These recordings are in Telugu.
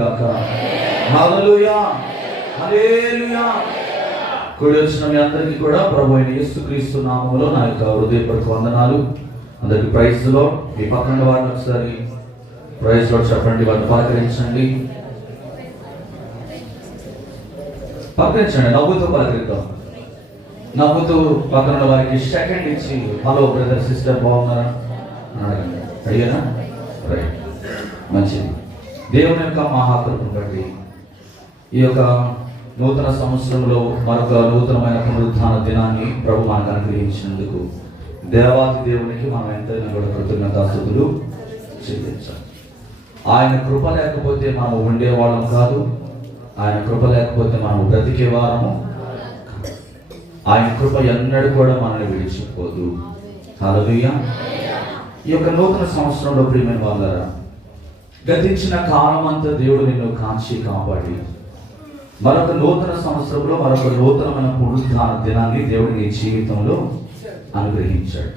గాక. హల్లెలూయా, హల్లెలూయా. కూడి వచ్చిన మీ అందరికీ కూడా ప్రభు అయిన యేసుక్రీస్తు నామములో నా యొక్క హృదయపూర్వక వందనాలు. అందరికి ప్రైజ్ లార్డ్. మీ పక్కన వారిని ఒకసారి ప్రైజ్ లార్డ్ చెప్పండి, వారిని పలకరించండి. నవ్వుతూ పలకరిద్దాం. నవ్వుతూ పక్కన వారికి సెకండ్ ఇచ్చి హలో బ్రదర్ సిస్టర్ బాగున్నారా అడగండి. అడిగానా? రైట్, మంచిది. దేవుని యొక్క మహాకృపను బట్టి ఈ యొక్క నూతన సంవత్సరంలో మరొక నూతనమైన పునరుత్థాన దినాన్ని ప్రభు మనకు అనుగ్రహించినందుకు దేవాది దేవునికి మనం ఎంతైనా కూడా కృతజ్ఞతాస్తుతులు చెల్లించాలి. ఆయన కృప లేకపోతే మనం ఉండేవాళ్ళం కాదు. ఆయన కృప లేకపోతే మనం బ్రతికేవారము. ఆయన కృప ఎన్నడూ కూడా మనల్ని విడిచిపోదు. హల్లెలూయా. ఈ యొక్క నూతన సంవత్సరంలో ప్రియమైన వాళ్ళారా, గతించిన కాలం అంతా దేవుడు నిన్ను కాచి కాపాడి మరొక నూతన సంవత్సరంలో మరొక నూతనమైన పునరుత్థాన దినాన్ని దేవుడు నీ జీవితంలో అనుగ్రహించాడు.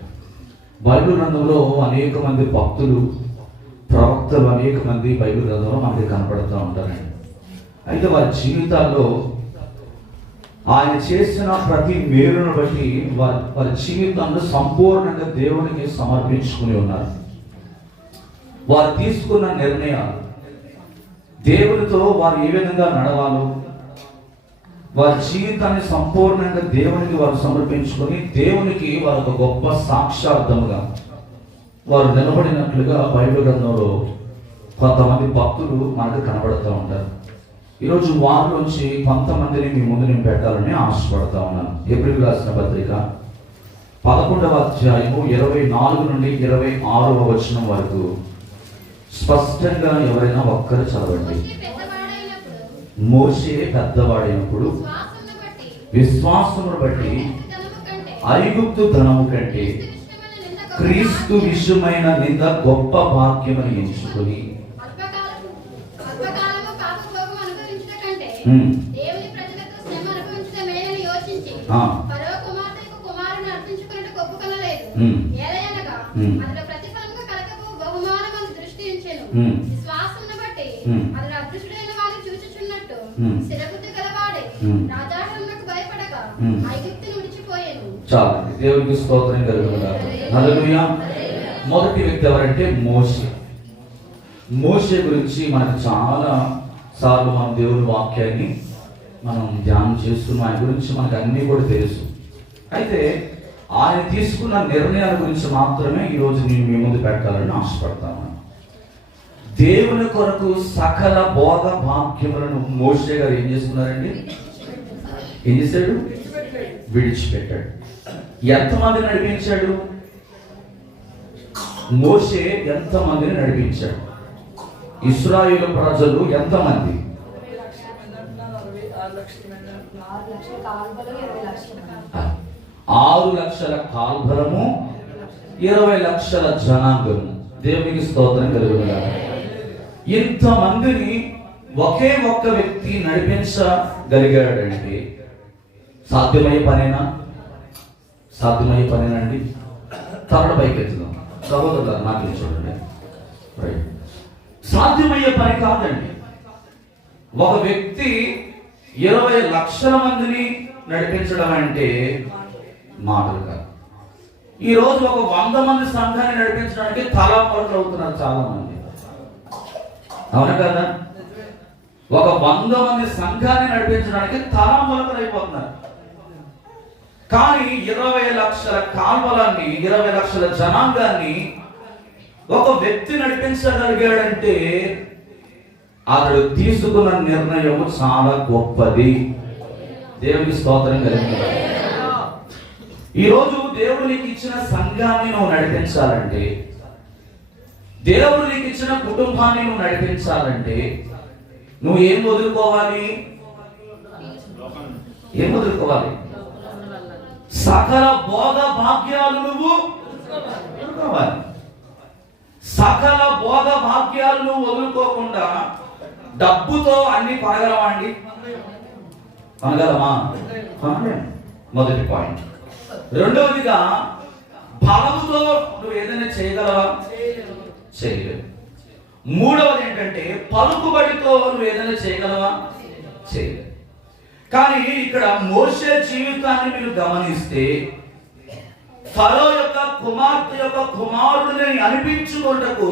బైబిల్ గ్రంథంలో అనేక మంది భక్తులు, ప్రవక్తలు, అనేక మంది బైబిల్ గ్రంథంలో మనకి కనపడుతూ ఉంటారండి. అయితే వారి జీవితాల్లో ఆయన చేసిన ప్రతి మేలును బట్టి వారి జీవితంలో సంపూర్ణంగా దేవునికి సమర్పించుకుని ఉన్నారు. వారు తీసుకున్న నిర్ణయాలు, దేవునితో వారు ఏ విధంగా నడవాలో, వారి జీవితాన్ని సంపూర్ణంగా దేవునికి వారు సమర్పించుకొని దేవునికి వారు ఒక గొప్ప సాక్షార్థముగా వారు నిలబడినట్లుగా బైబిల్ గ్రంథంలో కొంతమంది భక్తులు మనకు కనబడుతూ ఉంటారు. ఈరోజు వారిలోంచి కొంతమందిని మీ ముందు నేను పెట్టాలని ఆశపడతా ఉన్నాను. ఏప్రిల్ రాసిన పత్రిక 11వ అధ్యాయము 24 నుండి 26వ వచనం వరకు స్పష్టంగా ఎవరైనా ఒక్కరు చదవండి. మోషే పెద్దవాడైనప్పుడు విశ్వాసమును బట్టి ఐగుప్తు ధనము కంటే క్రీస్తు విషయమైన నింద గొప్ప భాగ్యమని ఎంచుకొని చాలండి. దేవునికి స్తోత్రం కలుగునుగాక. హల్లెలూయా. మొదటి వ్యక్తి ఎవరంటే మోషే. మోషే గురించి మనకు చాలా సార్లు మనం దేవుని వాక్యాన్ని మనం ధ్యానం చేస్తున్నాం. ఆయన గురించి మనకు అన్నీ కూడా తెలుసు. అయితే ఆయన తీసుకున్న నిర్ణయాల గురించి మాత్రమే ఈరోజు నేను మీ ముందు పెట్టాలని ఆశపడతాను. దేవుని కొరకు సకల బోధ భాగ్యములను మోషే గారు ఏం చేసుకున్నారండి? ఏం చేశాడు? విడిచిపెట్టాడు. ఎంతమందిని నడిపించాడు? మోషే ఎంతమందిని నడిపించాడు? ఇశ్రాయేలు ప్రజలు ఎంతమంది? 6 లక్షల కాల్బలము, 20 లక్షల జనాంగము. దేవునికి స్తోత్రం కలుగునుగాక. ఇంతమందిని ఒకే ఒక్క వ్యక్తి నడిపించగలిగాడంటే సాధ్యమయ్యే పనేనా? సాధ్యమయ్యే పనేనండి? తరణ పైకెత్తుదాం సహోదరులు, నాకు చూడండి. సాధ్యమయ్యే పని కాదండి. ఒక వ్యక్తి 20 లక్షల మందిని నడిపించడం అంటే మాటలు కాదు. ఈరోజు ఒక 100 మంది సంఘాన్ని నడిపించడానికి తలాపరులు అవుతున్నారు చాలా మంది. అవునా కదా? ఒక 100 మంది సంఘాన్ని నడిపించడానికి తలాపరులు అయిపోతున్నారు. కానీ 20 లక్షల కాల్వలాన్ని, 20 లక్షల జనాంగాన్ని ఒక వ్యక్తి నడిపించగలిగాడంటే అతడు తీసుకున్న నిర్ణయం చాలా గొప్పది. దేవునికి స్తోత్రం కలిగింది. ఈరోజు దేవుడు నీకు ఇచ్చిన సంఘాన్ని నువ్వు నడిపించాలంటే, దేవుడు నీకు ఇచ్చిన కుటుంబాన్ని నువ్వు నడిపించాలంటే నువ్వు ఏం వదులుకోవాలి? ఏం వదులుకోవాలి? సకల బోధ భాగ్యాలు నువ్వు వదులుకోవాలి. సకల బోధ భాగ్యాలు నువ్వు వదులుకోకుండా డబ్బుతో అన్ని కొనగలవా అండి? కొనగలమా? మొదటి పాయింట్. రెండవదిగా బలముతో నువ్వు ఏదైనా చేయగలవా? చేయలేవు. మూడవది ఏంటంటే పలుకుబడితో నువ్వు ఏదైనా చేయగలవా? చేయలేవు. కానీ ఇక్కడ మోషే జీవితాన్ని మీరు గమనిస్తే ఫరో యొక్క కుమార్తె యొక్క కుమారుడిని అనిపించుకుంటకు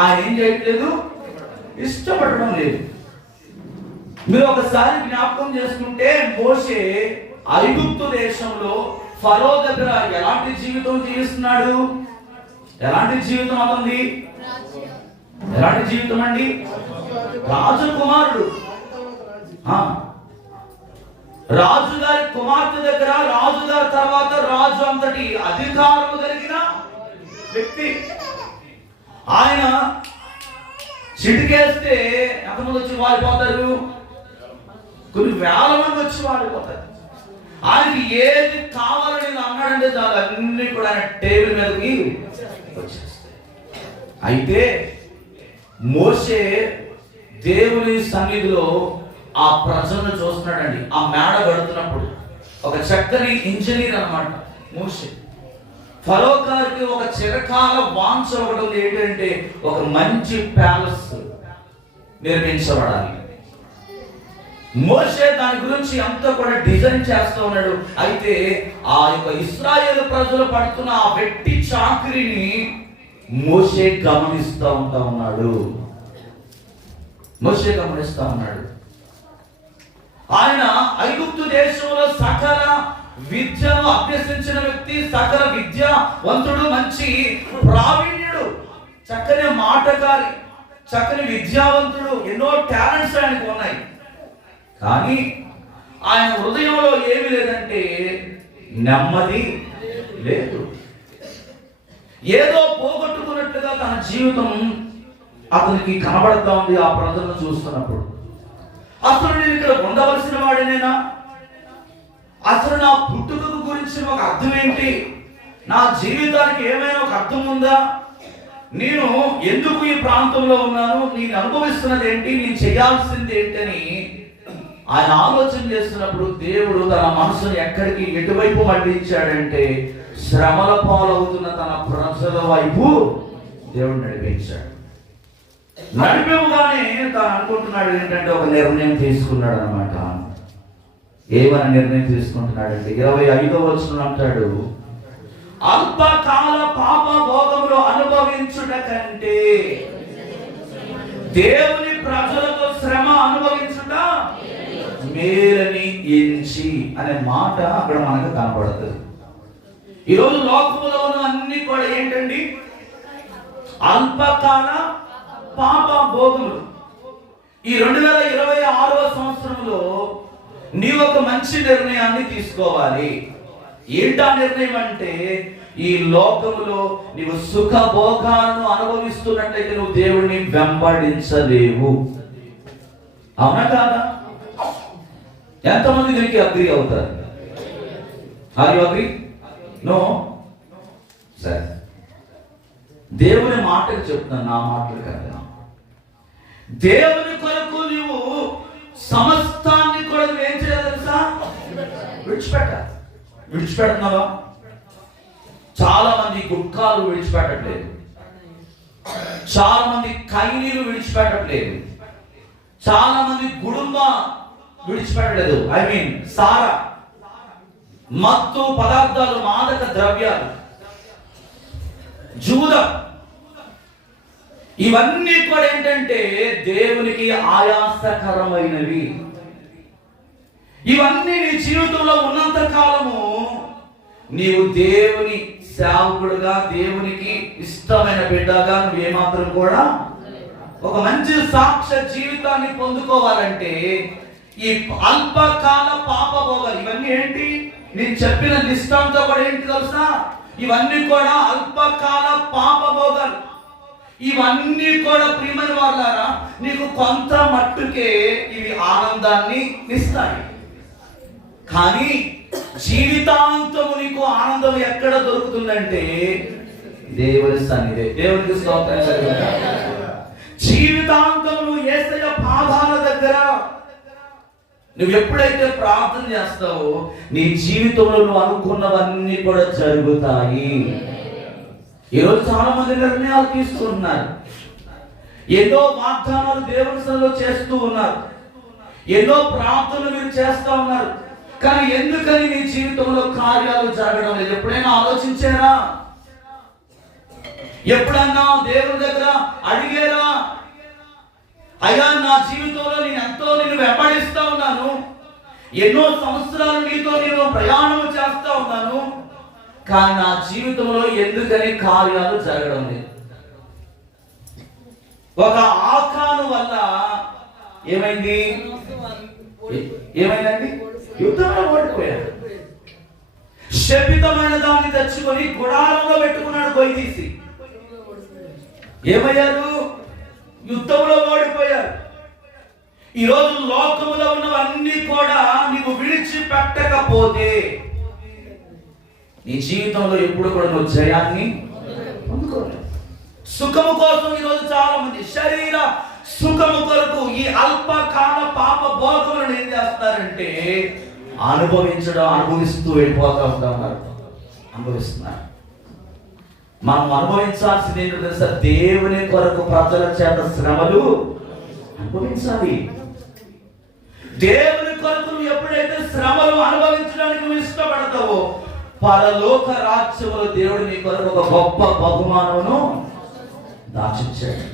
ఆయన ఏం చేయట్లేదు, ఇష్టపడడం లేదు. మీరు ఒకసారి జ్ఞాపకం చేసుకుంటే మోషే ఐగుప్తు దేశంలో ఫరో దగ్గర ఎలాంటి జీవితం జీవిస్తున్నాడు? ఎలాంటి జీవితం అవుతుంది? ఎలాంటి జీవితం అండి? రాజకుమారుడు, రాజుగారి కుమార్తె దగ్గర, రాజుగారి తర్వాత రాజు అంతటి అధికారము కలిగిన వ్యక్తి. ఆయన చిటికేస్తే ఎంతమంది వచ్చి వాడిపోతారు? కొన్ని వేల మంది వచ్చి వాడిపోతారు. ఆయనకి ఏది కావాలని అన్నాడంటే చాలు, అన్ని కూడా ఆయన టేబుల్ మీదకి వచ్చేస్తాయి. అయితే మోషే దేవుని సన్నిధిలో ఆ ప్రజలను చూస్తున్నాడండి. ఆ మేడ గడుతున్నప్పుడు ఒక చక్కని ఇంజనీర్ అన్నమాట మోషే. ఫరో గారికి ఒక చిరకాల వాంఛ ఒకటి ఉంది, ఏంటంటే ఒక మంచి ప్యాలెస్ నిర్మించబడాలి. మోషే దాని గురించి అంతా కూడా డిజైన్ చేస్తూ ఉన్నాడు. అయితే ఆ యొక్క ఇశ్రాయేలు ప్రజలు పడుతున్న ఆ వెట్టి చాకిరిని మోషే గమనిస్తూ ఉన్నాడు. మోషే గమనిస్తూ ఉన్నాడు. ఆయన ఐగుప్తు దేశంలో సకల విద్యను అభ్యసించిన వ్యక్తి, సకల విద్యావంతుడు, మంచి ప్రావీణ్యుడు, చక్కని మాటకారి, చక్కని విద్యావంతుడు, ఎన్నో టాలెంట్స్ ఆయనకు ఉన్నాయి. కానీ ఆయన హృదయంలో ఏమి లేదంటే నెమ్మది లేదు. ఏదో పోగొట్టుకున్నట్లుగా తన జీవితం అతనికి కనబడతా ఉంది. ఆ ప్రజలను చూస్తున్నప్పుడు అసలు నేను ఇక్కడ ఉండవలసిన వాడినేనా? అసలు నా పుట్టుక గురించి ఒక అర్థం ఏంటి? నా జీవితానికి ఏమైనా ఒక అర్థం ఉందా? నేను ఎందుకు ఈ ప్రాంతంలో ఉన్నాను? నేను అనుభవిస్తున్నది ఏంటి? నేను చేయాల్సింది ఏంటని ఆయన ఆలోచన చేస్తున్నప్పుడు దేవుడు తన మనసును ఎక్కడికి, ఎటువైపు మళ్లించాడంటే శ్రమల పాలవుతున్న తన ప్రజల వైపు దేవుడు నడిపించాడు. నడిపేగానే తాను అనుకుంటున్నాడు ఏంటంటే ఒక నిర్ణయం తీసుకున్నాడు అనమాట. ఏమని నిర్ణయం తీసుకుంటున్నాడంటే 25వ వచనం అంటాడు, అల్పకాల పాప భోగంలో అనుభవించుట కంటే దేవుని ప్రజలతో శ్రమ అనుభవించుట మేలని ఎంచి అనే మాట అక్కడ మనకు కనపడుతుంది. ఈరోజు లోకంలో ఉన్న అన్ని కూడా ఏంటండి? అల్పకాల పాప భోగములు. ఈ 2026వ సంవత్సరంలో నీవు ఒక మంచి నిర్ణయాన్ని తీసుకోవాలి. ఏంటా నిర్ణయం అంటే, ఈ లోకములో నీవు సుఖ భోగాలను అనుభవిస్తున్నట్లయితే నువ్వు దేవుణ్ణి వెంబడించలేవు. అవునా కాదా? ఎంతమంది దీనికి అగ్రీ అవుతారు? Are you agree? నో? సరే, దేవుని మాటలు చెప్తున్నాను, నా మాటలు కదా. దేవుని కొరకు నీవు సమస్తాన్ని కూడా ఏం చేయాలి తెలుసా? విడిచిపెడుతున్నావా? చాలా మంది గుట్కాలు విడిచిపెట్టట్లేదు, చాలా మంది కైనీలు విడిచిపెట్టట్లేదు, చాలా మంది గుడుంబ విడిచిపెట్టలేదు. ఐ మీన్ సారా, మత్తు పదార్థాలు, మాదక ద్రవ్యాలు, జూదం, ఇవన్నీ కూడా ఏంటంటే దేవునికి ఆయాసకరమైనవి. ఇవన్నీ నీ జీవితంలో ఉన్నంత కాలము నీవు దేవుని సేవకుడుగా, దేవునికి ఇష్టమైన బిడ్డగా నువ్వు ఏమాత్రం కూడా ఒక మంచి సాక్ష్య జీవితాన్ని పొందుకోవాలంటే ఈ అల్పకాల పాప భోగాలు ఇవన్నీ ఏంటి? నేను చెప్పిన లిస్ట్ అంతా కూడా ఏంటి తెలుసా? ఇవన్నీ కూడా అల్పకాల పాప భోగాలు. ఇవన్నీ కూడా ప్రియమైన వాళ్ళారా, నీకు కొంత మట్టుకే ఇవి ఆనందాన్ని ఇస్తాయి. కానీ జీవితాంతము నీకు ఆనందం ఎక్కడ దొరుకుతుందంటే దేవుని సన్నిధి. దేవునికి స్తోత్రం కలుగుగాక. జీవితాంతం నువ్వు యేసయ్య పాదాల దగ్గర నువ్వు ఎప్పుడైతే ప్రార్థన చేస్తావో నీ జీవితంలో నువ్వు అనుకున్నవన్నీ కూడా జరుగుతాయి. ఈరోజు చాలా మంది నిర్ణయాలు తీసుకుంటున్నారు. ఎన్నో వాగ్దానాలు దేవుని సన్నిధిలో చేస్తూ ఉన్నారు, ఎన్నో ప్రార్థనలు మీరు చేస్తూ ఉన్నారు, కానీ ఎందుకని మీ జీవితంలో కార్యాలు జరగడం లేదు? ఎప్పుడైనా ఆలోచించారా? ఎప్పుడన్నా దేవుని దగ్గర అడిగారా? అయ్యా, నా జీవితంలో నేను ఎంతో నిన్ను వెంబడిస్తా ఉన్నాను, ఎన్నో సంవత్సరాలు నీతో నేను ప్రయాణం చేస్తా ఉన్నాను, కానీ నా జీవితంలో ఎందుకని కార్యాలు జరగడం లేదు? ఒక ఆకాను వల్ల ఏమైంది? ఏమైందండి? యుద్ధంలో ఓడిపోయాడు. శపితమైన దాన్ని తెచ్చుకొని గుడారంలో పెట్టుకున్నాడు గొయ్యి తీసి. ఏమయ్యారు? యుద్ధంలో ఓడిపోయారు. ఈరోజు లోకములో ఉన్నవన్నీ కూడా నీవు విడిచిపెట్టకపోతే నీ జీవితంలో ఎప్పుడు కూడా నువ్వు జయాన్ని పొందుకోలేవు. సుఖము కోసం ఈరోజు చాలా మంది శరీర సుఖము కొరకు ఈ అల్పకాల పాప భోగములను ఏం చేస్తారంటే అనుభవిస్తూ వెళ్ళిపోతూ ఉంటారు, అనుభవిస్తున్నారు. మనం అనుభవించాల్సింది ఏంటో తెలుసా? దేవుని కొరకు ప్రజల చేత శ్రమలు అనుభవించాలి. దేవుని కొరకు నువ్వు ఎప్పుడైతే శ్రమలు అనుభవించడానికి నువ్వు ఇష్టపడతావో, పరలోక రాజ్యములో దేవుడు నీ కొరకు ఒక గొప్ప బహుమానమును దాచించాడు.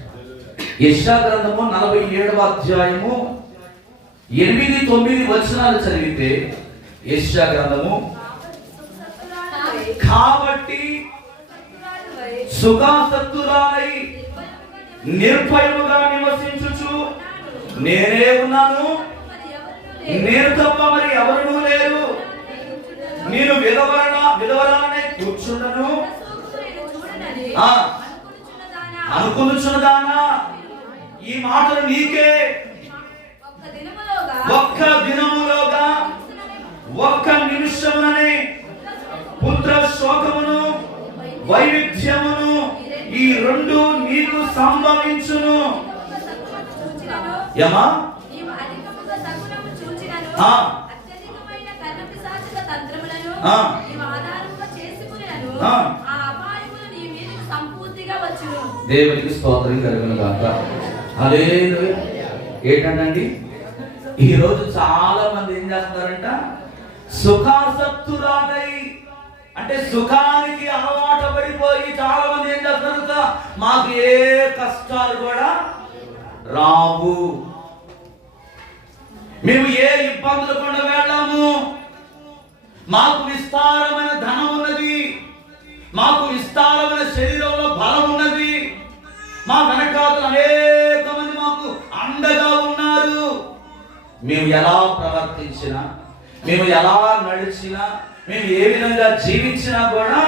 యెషయా గ్రంథము 47వ అధ్యాయము 8-9 వచనాలు చదివితే, యెషయా గ్రంథము, కాబట్టి సుఖాసక్తురాలై నిర్భయముగా నివసించుచు నేనే ఉన్నాను, నేను తప్ప మరి ఎవరు లేరు, నేను విధవరాలనై కూర్చుండను అనుకునుచున్నదానా. ఈ మాటలు నీకే ఒక్క దినములోగా ఒక్క నిమిషముననే పుత్ర శోకమును వైవిధ్యమును ఈ రెండు నీకు సంభవించును. ఏమా? దేవునికి స్తోత్రం కలుగును గాక. హల్లెలూయా. ఏంటండి, ఈరోజు చాలా మంది ఏం చేస్తారంట? సుఖాసక్తురాలై, అంటే సుఖానికి అలవాటు పడిపోయి చాలా మంది ఏం చేస్తారంట? మాకు ఏ కష్టాలు కూడా రావు, మేము ఏ ఇబ్బందులు కూడా వెళ్ళాము, మాకు విస్తారమైన ధనం ఉన్నది, మాకు విస్తారమైన శరీరంలో బలం ఉన్నది, మా వెనకాతలు అనేక మంది మాకు అండగా ఉన్నారు, మేము ఎలా ప్రవర్తించినా, మేము ఎలా నడిచినా, మేము ఏ విధంగా జీవించినా కూడా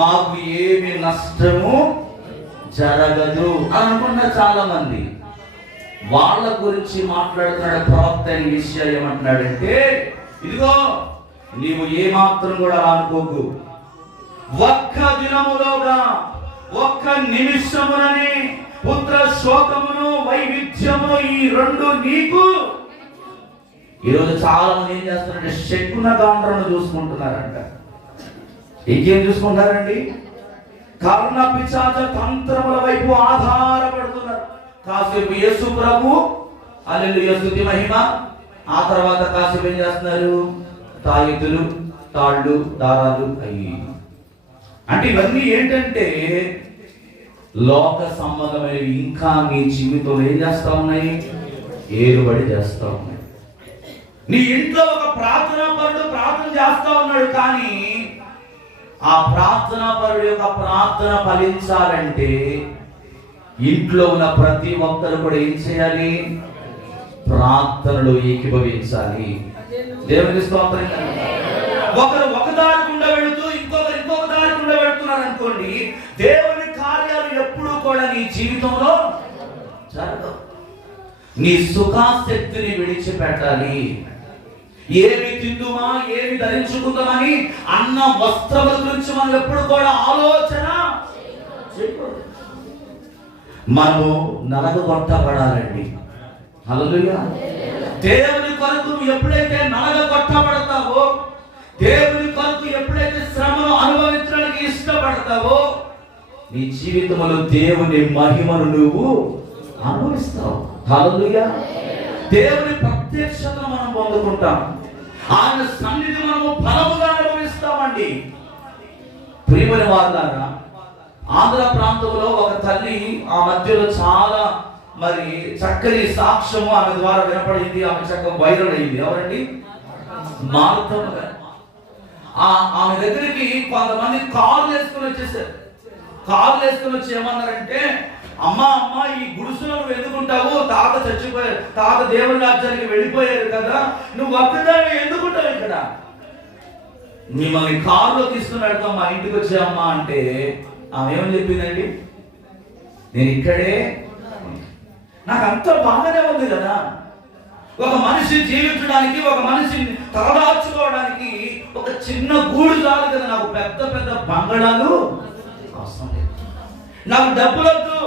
మాకు ఏమి నష్టము జరగదు అని అనుకున్న చాలా మంది. వాళ్ళ గురించి మాట్లాడుతున్నాడు ప్రవక్త. ఈ విషయం ఏమంటున్నాడంటే, ఇదిగో నీవు ఏమాత్రం కూడా అనుకోకు, ఒక్క దినములోగా ఒక్క నిమిషమునని పుత్ర శోకమును వైవిధ్యమును ఈ రెండు నీకు. ఈరోజు చాలా మంది ఏం చేస్తారంటే శకున గాండ్రను చూసుకుంటున్నారంట. ఇంకేం చూసుకుంటారండి? కర్ణ పిశాచ తంత్రముల వైపు ఆధారపడుతున్నారు. కాసేపు యేసు ప్రభు హల్లెలూయా స్తుతి మహిమ, ఆ తర్వాత కాసేపు ఏం చేస్తున్నారు? తాయెత్తులు, తాళ్ళు, దారాలు అయ్యి. అంటే ఇవన్నీ ఏంటంటే లోక సంబంధమైనవి ఇంకా మీ జీవితంలో ఏం చేస్తా ఉన్నాయి? ఏలుబడి చేస్తా ఉన్నాయి. నీ ఇంట్లో ఒక ప్రార్థనా పరుడు ప్రార్థన చేస్తా ఉన్నాడు, కానీ ఆ ప్రార్థనా పరుడు యొక్క ప్రార్థన ఫలించాలంటే ఇంట్లో ఉన్న ప్రతి ఒక్కరు కూడా ఏం చేయాలి? ప్రార్థనలో ఏకీభవించాలి. దేవునికి స్తోత్రం. ఒకరు ఒక దారి గుండా వెళుతూ ఇంకొక దారి గుండా వెళుతున్నారు అనుకోండి, దేవుని కార్యాలు ఎప్పుడూ కూడా నీ జీవితంలో జరగవు. నీ సుఖాశక్తిని విడిచిపెట్టాలి. ఏమి తిందుమా, ఏమి ధరించుకుందామని అన్న వస్త్రముల గురించి మనం ఎప్పుడు కూడా ఆలోచన చేయకూడదు. మనము నలగగొట్టబడాలండి. హల్లెలూయా. దేవుని కొరకు ఎప్పుడైతే నలగగొట్టబడతావో, దేవుని కొరకు ఎప్పుడైతే శ్రమను అనుభవించడానికి ఇష్టపడతావో, నీ జీవితంలో దేవుని మహిమను నువ్వు అనుభవిస్తావు. హల్లెలూయా. దేవుని ప్రత్యక్షతను మనం పొందుకుంటాం. ఆయన సన్నిధి మనము ఫలముగా అనుభవిస్తామండి. ప్రియమైన వారులారా, ఆంధ్ర ప్రాంతంలో ఒక తల్లి ఆ మధ్యలో చాలా మరి చక్కని సాక్ష్యము ఆమె ద్వారా వినపడింది. ఆమె చక్కగా వైరల్ అయింది. ఎవరండి? మార్తమ్మ గారు. ఆమె దగ్గరికి కొంతమంది కార్లు వేసుకుని వచ్చేసారు. కార్లు వేసుకుని వచ్చి ఏమన్నారంటే, అమ్మ ఈ గుడుసులో నువ్వు ఎందుకుంటావు? తాత చచ్చిపోయారు, తాత దేవుని రాజ్యానికి వెళ్ళిపోయారు కదా, నువ్వు ఒక్కదాన్ని ఎందుకుంటావు ఇక్కడ? మిమ్మల్ని కారులో తీసుకుని వెళ్తాం, మా ఇంటికి వచ్చామమ్మా అంటే ఆమె ఏమని చెప్పిందండి? నేను ఇక్కడే, నాకు అంత బాగానే ఉంది కదా. ఒక మనిషి జీవించడానికి, ఒక మనిషిని తలదాచుకోవడానికి ఒక చిన్న గూడు చాలు కదా. నాకు పెద్ద పెద్ద బంగళాలు అవసరం లేదు. నాకు డబ్బులొద్దు.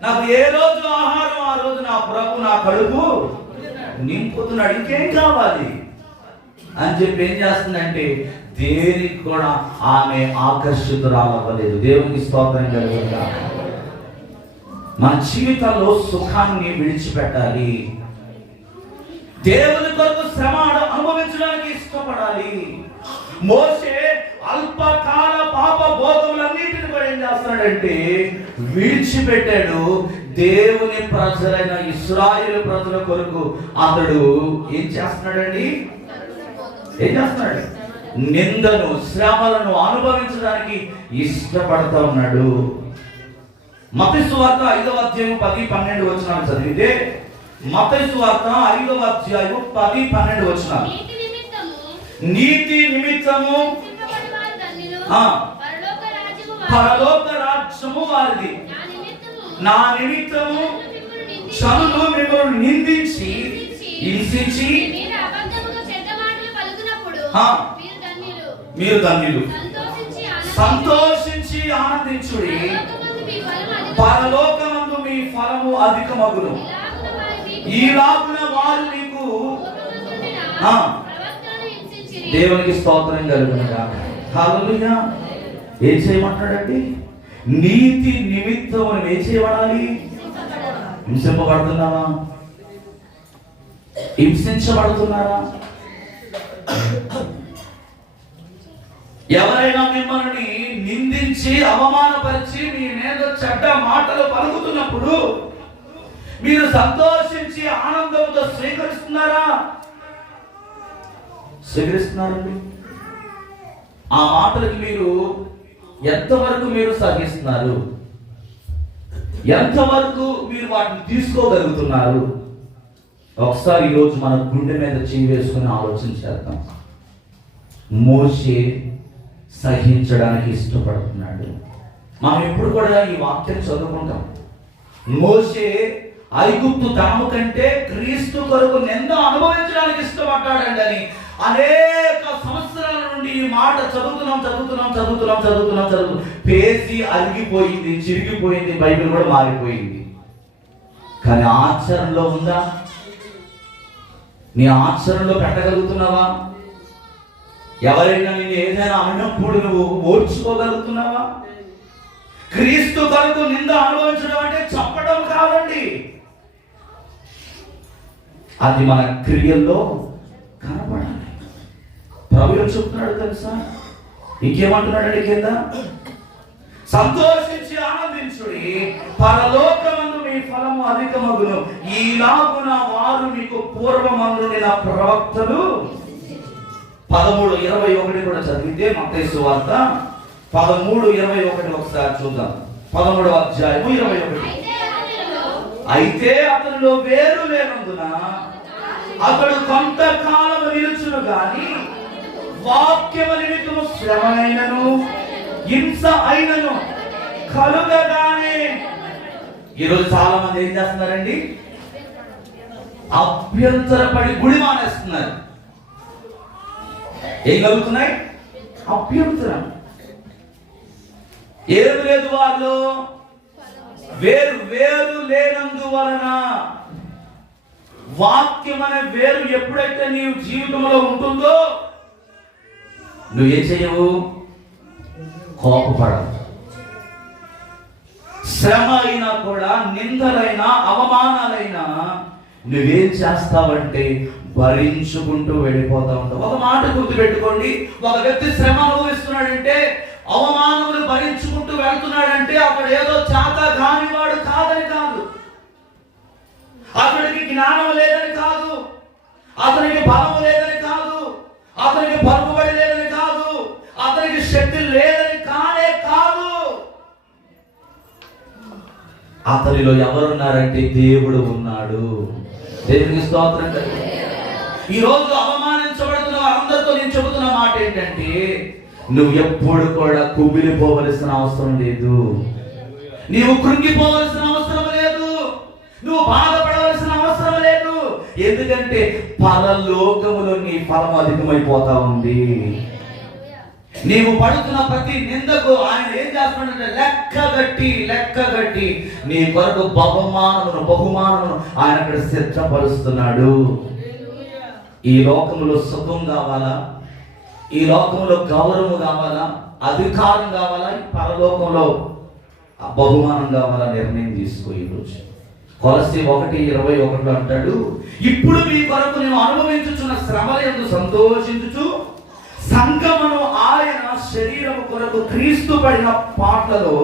నాకు ఏ రోజు ఆహారం ఆ రోజు నా ప్రభు నా కడుపు నింపుతున్నాడు, ఇంకేం కావాలి అని చెప్పి ఏం చేస్తుందంటే దేనికి కూడా ఆమె ఆకర్షితురాలవ్వలేదు. దేవునికి స్తోత్రం కలుగుగా. మన జీవితంలో సుఖాన్ని విడిచిపెట్టాలి. దేవుని కొరకు శ్రమ అనుభవించడానికి ఇష్టపడాలి. మోషే అల్పకాల పాప భోగములన్నిటిని కూడా ఏం చేస్తున్నాడంటే విడిచిపెట్టాడు. దేవుని ప్రజలైన ఇశ్రాయేలు ప్రజల కొరకు అతడు ఏం చేస్తున్నాడండి? ఏం చేస్తున్నాడు? నిందను శ్రమలను అనుభవించడానికి ఇష్టపడతా ఉన్నాడు. మత్తయి సువార్త 5వ అధ్యాయం 10-12 వచనాలు చదివితే, మత్తయి సువార్త 5వ అధ్యాయం 10-12 వచనాలు. నీతి నిమిత్తము పరలోక రాజ్యము వారిది. నా నిమిత్తము జనులు మిమ్మల్ని నిందించి హింసించి మీరు ధన్యులు, సంతోషించి ఆనందించుడి, పరలోకమందు మీ ఫలము అధికమగును. ఈలాగున వారు మీకు దేవునికి స్తోత్రం కలుగునుగా. హల్లెలూయా. ఏం చేయమంటాడండి? నీతి నిమిత్తం ఏం చేయబడాలి? హింసింపబడుతున్నావా? హింసించబడుతున్నారా? ఎవరైనా మిమ్మల్ని నిందించి అవమానపరిచి మీ మీద చెడ్డ మాటలు పలుకుతున్నప్పుడు మీరు సంతోషించి ఆనందంతో స్వీకరిస్తున్నారా? స్వీకరిస్తున్నారండి? ఆ మాటలకి మీరు ఎంతవరకు మీరు సహిస్తున్నారు? ఎంతవరకు మీరు వాటిని తీసుకోగలుగుతున్నారు? ఒకసారి ఈరోజు మన గుండె మీద చేయి వేసుకుని ఆలోచన చేద్దాం. మోషే సహించడానికి ఇష్టపడుతున్నాడు. మనం ఎప్పుడు కూడా ఈ వాక్యం చదువుకుంటాం. మోషే ఐగుప్తు తనము కంటే క్రీస్తు కొరకు నింద అనుభవించడానికి ఇష్టపడ్డాడండి అని అనేక సంవత్సరాల నుండి ఈ మాట చదువుతున్నాం. పేజీ అరిగిపోయింది, చిరిగిపోయింది, బైబిల్ కూడా మారిపోయింది. కానీ ఆచరణలో ఉందా? నీ ఆచరణలో పెట్టగలుగుతున్నావా? ఎవరైనా నిన్ను ఏదైనా అన్నప్పుడు నువ్వు ఓర్చుకోగలుగుతున్నావా? క్రీస్తు కొరకు నింద అనుభవించడం అంటే చెప్పడం కాదండి, అది మన క్రియల్లో కనపడాలి. ప్రభువు చెప్తున్నాడు తెలుసా? ఇంకేమంటున్నాడండి కింద? సంతోషించి ఆనందించుడి, పరలోకమందు మీ ఫలము అధికమగును. ఈలాగున వారు మీకు పూర్వమందు నా ప్రవక్తలు 13:21 కూడా చదివితే, మత్తయి సువార్త 13:21 ఒకసారి చూద్దాం. 13వ అధ్యాయము 21. అయితే అతనిలో వేరు లేనందున అతడు కొంతకాలం నిలుచును గాని వాక్యము నిమిత్తము శ్రమనైనను హింస అయినను కలుగగానే. ఈరోజు చాలా మంది ఏం చేస్తున్నారండి? అభ్యంతరపడి గుడి మానేస్తున్నారు. ఏం కలుగుతున్నాయి? అభ్యంతరం. ఏం లేదు, వాళ్ళు వేరు లేనందువలన. వాక్యం అనే వేరు ఎప్పుడైతే నీ జీవితంలో ఉంటుందో నువ్వేం చేయవు? కోపపడవు. శ్రమ అయినా కూడా, నిందలైనా, అవమానాలైనా నువ్వేం చేస్తావంటే భరించుకుంటూ వెళ్ళిపోతా ఉంటావు. ఒక మాట గుర్తుపెట్టుకోండి, ఒక వ్యక్తి శ్రమ అనుభవిస్తున్నాడంటే, అవమానములు భరించుకుంటూ వెళ్తున్నాడంటే అతడు ఏదో చేత కానివాడు కాదని కాదు, అతడికి జ్ఞానం లేదని కాదు, అతనికి బలం లేదని కాదు, అతనికి పలుకుబడి లేదని కాదు, అతనికి శక్తి లేదని కానే కాదు. అతనిలో ఎవరున్నారంటే దేవుడు ఉన్నాడు. దేవునికి స్తోత్రం. ఈరోజు అవమానించబడుతున్న వారందరితో నేను చెబుతున్న మాట ఏంటంటే, నువ్వు ఎప్పుడు కూడా కుమిలిపోవలసిన అవసరం లేదు, నీవు కృంగిపోవలసిన అవసరం లేదు, నువ్వు బాధపడవలసిన అవసరం లేదు. ఎందుకంటే పరలోకములో నీ ఫలం అధికమైపోతా ఉంది. నీవు పడుతున్న ప్రతి నిందకు ఆయన ఏం చేస్తున్నాడంటే లెక్క గట్టి నీ కొరకు బహుమానమును ఆయన అక్కడ సిద్ధపరుస్తున్నాడు. ఈ లోకంలో సుఖం కావాలా, ఈ లోకంలో గౌరవం కావాలా, అధికారం కావాలా, పరలోకంలో బహుమానం కావాలా, నిర్ణయం తీసుకో. ఈరోజు కొలస్సీ 1:21 అంటాడు, ఇప్పుడు మీ కొరకు నేను అనుభవించుచున్న శ్రమల యందు సంతోషించుచు సంగమును ఆయన శరీరము కొరకు క్రీస్తు పడిన పాటలో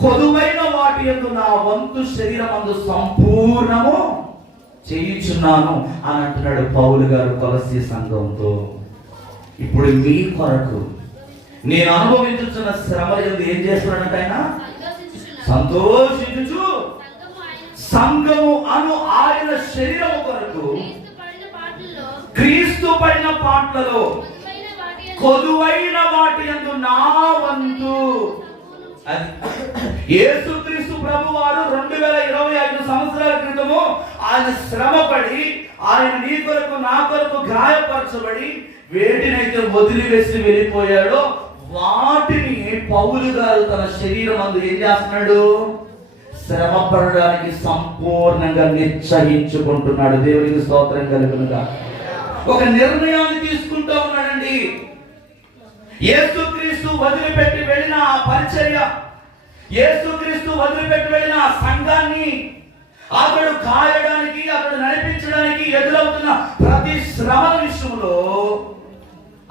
కొదువైన వాటి యందు నా వంతు శరీరమందు సంపూర్ణము చేయుచున్నాను అని అంటున్నాడు పౌలు గారు కొలస్సీ సంఘంతో. ఇప్పుడు మీ కొరకు నేను అనుభవించుతున్న శ్రమల యందు ఏం చేస్తున్నాడంటే ఆయన సంతోషించుచు సంఘము అను ఆయన శరీరము కొరకు క్రీస్తు పడిన పాటలలో కొదువైన వాటి యందు నా వంతు. యేసుక్రీస్తు ప్రభు వారు 2025 సంవత్సరాల క్రితము ఆయన శ్రమపడి, ఆయన నీ కొరకు నా కొరకు గాయపరచబడి వేటినైతే వదిలివేసి వెళ్ళిపోయాడో వాటిని పౌలు గారు తన శరీరం అందు ఏం చేస్తున్నాడు? శ్రమ పడడానికి సంపూర్ణంగా నిశ్చయించుకుంటున్నాడు. దేవునికి స్తోత్రం కలుగునుగా. ఒక నిర్ణయాన్ని తీసుకుంటూ ఉన్నాడండి. యేసుక్రీస్తు వదిలిపెట్టి వెళ్ళిన ఆ పరిచర్య, యేసుక్రీస్తు వదిలిపెట్టి వెళ్ళిన ఆ సంఘాన్ని అతడు కాయడానికి, అతడు నడిపించడానికి ఎదురవుతున్న ప్రతి శ్రమ విషయంలో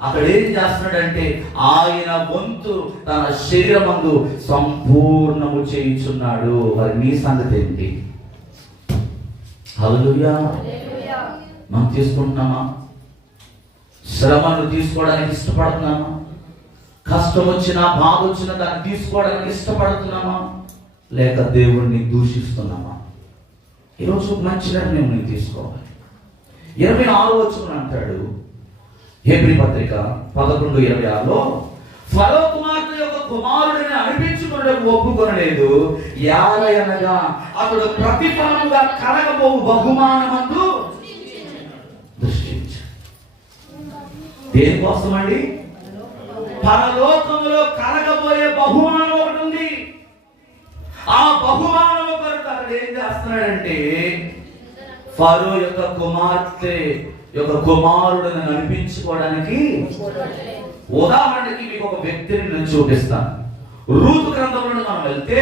అతడు ఏం చేస్తున్నాడంటే ఆయన వంతు తన శరీరమందు సంపూర్ణము చేయుచున్నాడు. మరి నీ సంగతి ఏంటి? హల్లెలూయా. మనం తీసుకుంటున్నామా? శ్రమను తీసుకోవడానికి ఇష్టపడుతున్నామా? కష్టం వచ్చినా, బాధ వచ్చినా దాన్ని తీసుకోవడానికి ఇష్టపడుతున్నామా? లేక దేవుణ్ణి దూషిస్తున్నామా? ఈరోజు మంచి నిర్ణయం నేను తీసుకోవాలి. 26వ వచనం అంటాడు, హెబ్రీ పత్రిక 11:26లో, ఫరో కుమార్తె యొక్క కుమారుడిని అనిపించుకున్నకు ఒప్పుకొనలేదు, యాలయనగా అతడు ప్రతిఫలముగా కలగబోవు బహుమానమందు దృష్టించాడు. దేనికోసం అండి? పరలోకములో కలగబోయే బహుమానం ఒకటి ఉంది. ఆ బహుమానం కొరకు అతడు ఏం చేస్తున్నాడంటే ఫరో యొక్క కుమార్తె యొక్క కుమారుడిని అనిపించుకోవడానికి. ఉదాహరణకి మీకు ఒక వ్యక్తిని నేను చూపిస్తాను. రూతు గ్రంథంలో మనం వెళ్తే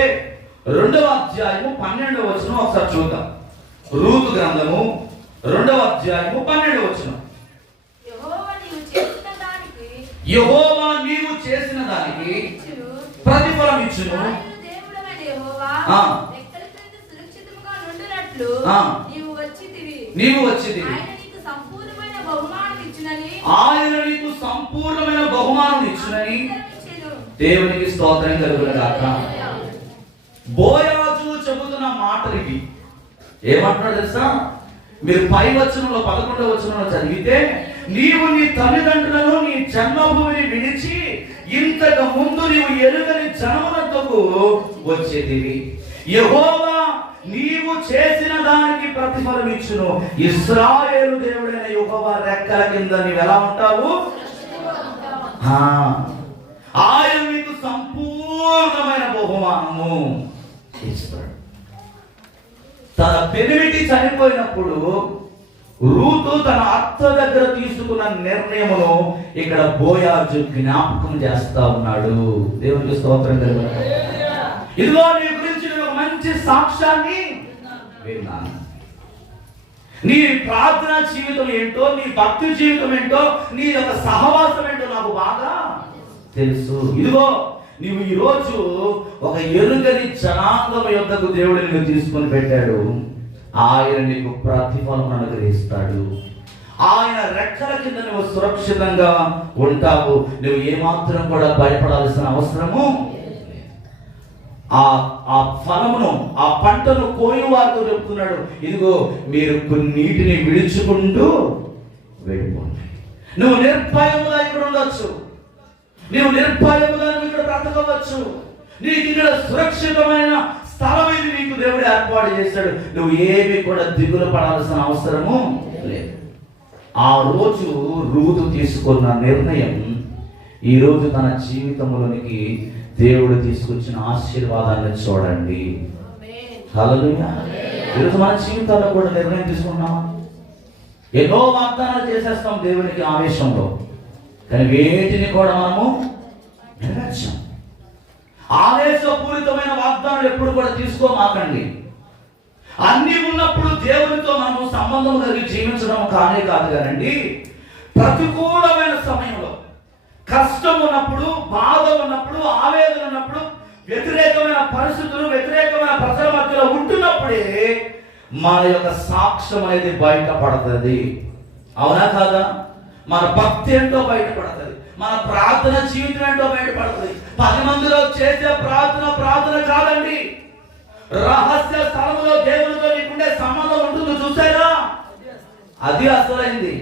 2వ అధ్యాయము 12వ వచనం ఒకసారి చూద్దాం. రూతు గ్రంథము 2వ అధ్యాయము 12వ వచనం. యెహోవా నీవు చేసిన దానికి ప్రతిఫలం ఇచ్చును. నీవు వచ్చితివి, ఆయన నీకు సంపూర్ణమైన బహుమానం ఇచ్చునని. దేవునికి స్తోత్రం కలుగునుగాక. బోయాజు చెబుతున్న మాటలు ఇవి. ఏమంటున్నాడు తెలుసా? మీరు పై వచనంలో 11వ వచనంలో చదివితే, నీవు నీ తల్లిదండ్రులను నీ జన్మభూమిని విడిచి ఇంతకు ముందు నీవు ఎరుగని జనమునకు వచ్చేదివి. యెహోవా నీవు చేసిన దానికి ప్రతిఫలం ఇచ్చును. ఇశ్రాయేలు దేవుడైన యెహోవా రెక్కల కింద నీవు ఎలా ఉంటావు? ఆయన నీకు సంపూర్ణమైన బహుమానము ఇస్తాడు. తన పెనిమిటి చనిపోయినప్పుడు రూతు తన అత్త దగ్గర తీసుకున్న నిర్ణయమును ఇక్కడ బోయాజు జ్ఞాపకం చేస్తా ఉన్నాడు. దేవునికి స్తోత్రం కలుగును. ఇదిగో నీ గురించి మంచి సాక్ష్యాన్ని విన్నాను. నీ ప్రార్థనా జీవితం ఏంటో, నీ భక్తి జీవితం ఏంటో, నీ యొక్క సహవాసం ఏంటో నాకు బాగా తెలుసు. ఇదిగో నీవు ఈరోజు ఒక ఎరుగని జనాంగం యొద్దకు దేవుడు నిన్ను తీసుకొని పెట్టాడు. ఆయన నీకు ప్రతిఫలం అనుగ్రహిస్తాడు. ఆయన రెక్కల కింద నువ్వు సురక్షితంగా ఉంటావు. నువ్వు ఏమాత్రం కూడా భయపడాల్సిన అవసరము. ఆ ఫలమును, ఆ పంటను కోయి వారితో చెప్తున్నాడు, ఇదిగో మీరు కొన్నిటిని విడుచుకుంటూ వెళ్ళిపోండి. నువ్వు నిర్భయముగా ఇక్కడ ఉండొచ్చు, నువ్వు నిర్భయముగా ఇక్కడ బ్రతకవచ్చు. నీకు ఇక్కడ సురక్షితమైన స్థలం ఇది నీకు దేవుడు ఏర్పాటు చేశాడు. నువ్వు ఏమి కూడా దిగులు పడాల్సిన అవసరము లేదు. ఆ రోజు రూతు తీసుకున్న నిర్ణయం ఈ రోజు తన జీవితంలోనికి దేవుడు తీసుకొచ్చిన ఆశీర్వాదాన్ని చూడండి. హల్లెలూయా. ఈరోజు మన జీవితాల్లో కూడా నిర్ణయం తీసుకున్నామా? ఎన్నో వాగ్దానాలు చేసేస్తాం దేవునికి ఆవేశంలో, కానీ వేటిని కూడా మనము నెరవేర్చాం. ఆవేశపూరితమైన వాగ్దానాలు ఎప్పుడు కూడా తీసుకోమాకండి. అన్ని ఉన్నప్పుడు దేవునితో మనము సంబంధం కలిగి జీవించడం కానే కాదు కానండి, ప్రతికూలమైన సమయంలో, కష్టం ఉన్నప్పుడు, బాధ ఉన్నప్పుడు, ఆవేదన ఉన్నప్పుడు, వ్యతిరేకమైన పరిస్థితులు, వ్యతిరేకమైన ప్రజల మధ్యలో ఉంటున్నప్పుడే మన యొక్క సాక్ష్యం అనేది బయటపడుతుంది. అవునా కాదా? మన భక్తి ఏంటో బయటపడుతుంది, మన ప్రార్థన జీవితం ఏంటో బయటపడుతుంది. 10 మందిలో చేసే ప్రార్థన కాదండి, రహస్య స్థలంలో దేవునితో నీకుండే సంబంధం ఉంటుంది. చూసారా? అది అసలైంది.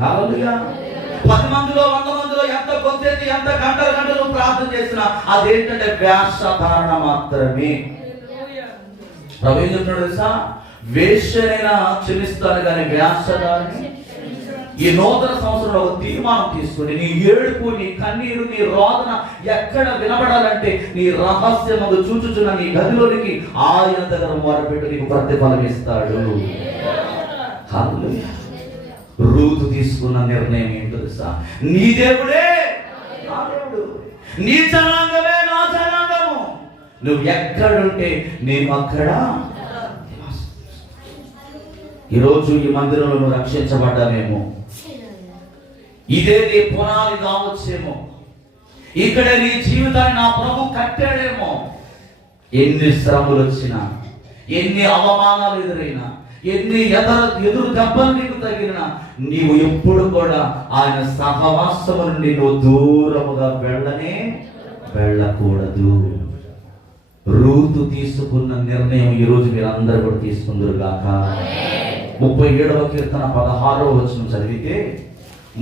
హల్లెలూయా. 10 మందిలో 100 మందిలో ఎంత కొద్ది ఎంత గంటలు ప్రార్థన చేసినా అదేంటంటే వేషధారణ మాత్రమే. ప్రభు ఏం చెప్తున్నాడు తెలుసా? వేశ్యనైనా క్షమిస్తాను కానీ వేషధారణ. ఈ నూతన సంవత్సరంలో ఒక తీర్మానం తీసుకుని, నీ ఏడుపు, నీ కన్నీరు, నీ రోదన ఎక్కడ వినబడాలంటే నీ రహస్యము చూచుచున్న నీ గదిలోనికి ఆయన దగ్గర మొరపెట్టు, నీకు ప్రతిఫలం ఇస్తాడు. హల్లెలూయా. రూతు తీసుకున్న నిర్ణయం ఏంటో తెలుసా? నీ దేవుడే నా దేవుడు, నీ జనాంగమే నా జనాంగము. నువ్వు ఎక్కడుంటే నేను అక్కడ. ఈరోజు ఈ మందిరంలో నువ్వు రక్షించబడ్డావేమో, ఇదే నీ పునాది కావచ్చేమో, ఇక్కడ నీ జీవితాన్ని నా ప్రభు కట్టాడేమో. ఎన్ని శ్రమలు వచ్చినా, ఎన్ని అవమానాలు ఎదురైనా, ఎన్ని ఎదురు దెబ్బలు నీకు తగిలినా, నీవు ఎప్పుడు కూడా ఆయన సహవాసము నుండి నువ్వు దూరముగా వెళ్ళకూడదు. రూతు తీసుకున్న నిర్ణయం ఈరోజు మీరు అందరూ కూడా తీసుకుందరు గాక. 37వ కీర్తన 16వ వచనం చదివితే,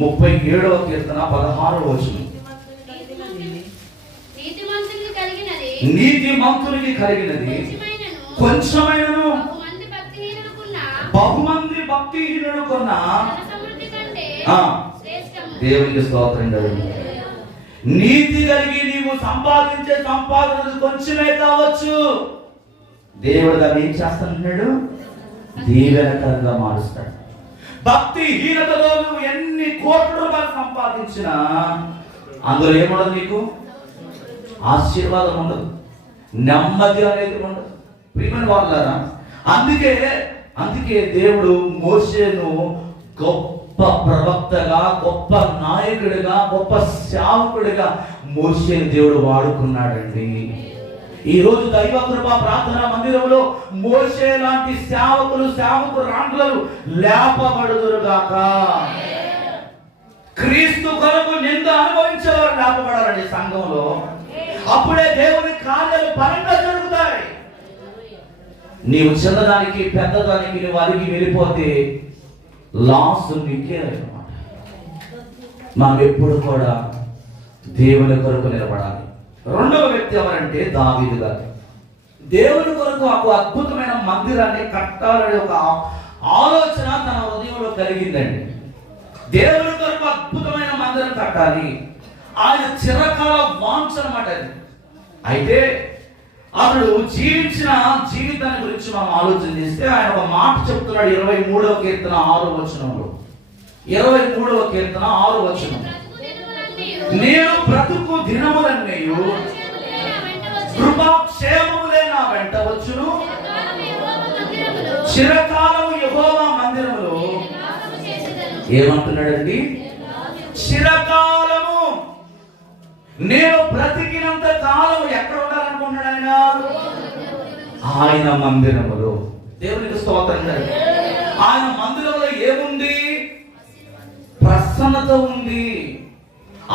37వ కీర్తన 16వ వచనం, నీతిమంతునికి కలిగినది కొంచెమైనను బహుమంది భక్తిహీనుడు కొన్నా. దేవునికి స్తోత్రం కదండి. నీతి కలిగి నీవు సంపాదించే సంపాదన కొంచెమే కావచ్చు, దేవుడు దాన్ని ఏం చేస్తాడు? దీవెనకరంగా మారుస్తాడు. భక్తిహీనతలో నువ్వు ఎన్ని కోట్ల రూపాయలు సంపాదించినా అందులో ఏముండదు, నీకు ఆశీర్వాదం ఉండదు, నెమ్మది అనేది ఉండదు. ప్రియమైన వాళ్ళారా, అందుకే దేవుడు మోషేను గొప్ప ప్రవక్తగా, గొప్ప నాయకుడిగా, గొప్ప సేవకుడిగా మోషేను దేవుడు వాడుకున్నాడండి. ఈ రోజు దైవ కృప ప్రార్థనా మందిరంలో మోషే లాంటి సేవకురాండ్లు లేపబడుదురుగాక. క్రీస్తు కొరకు నింద అనుభవించేవారు లేపబడాలండి సంఘంలో. అప్పుడే దేవుని కార్యాలు బలంగా జరుగుతాయి. నీవు చిన్నదానికి పెద్దదానికి నువ్వు అడిగి వెళ్ళిపోతే లాస్ నీకే అన్నమాట. మనం ఎప్పుడు కూడా దేవుని కొరకు నిలబడాలి. రెండవ వ్యక్తి ఎవరంటే దావీదు గారు. దేవుని కొరకు ఒక అద్భుతమైన మందిరాన్ని కట్టాలనే ఒక ఆలోచన తన హృదయంలో కలిగిందండి. దేవుని కొరకు అద్భుతమైన మందిరం కట్టాలి, ఆయన చిరకాల వాంఛ అన్నమాట అది. అయితే అతడు జీవించిన జీవితాన్ని గురించి మనం ఆలోచన చేస్తే ఆయన ఒక మాట చెప్తున్నాడు. 23వ కీర్తన 6వ వచనంలో, 23వ కీర్తన 6వ వచనం, నేను బ్రతుకు దినములన్నీయు కృపాక్షేమములే నా వెంట వచ్చును. చిరకాలము యెహోవా మందిరములో ఏమంటున్నాడండి? చిరకాలము. నేను బ్రతికినంత కాలం ఎక్కడ ఉండాలనుకుంటున్నాడు ఆయన మందిరములో. దేవునికి స్తోత్రం. ఆయన మందిరంలో ఏముంది? ప్రసన్నత ఉంది.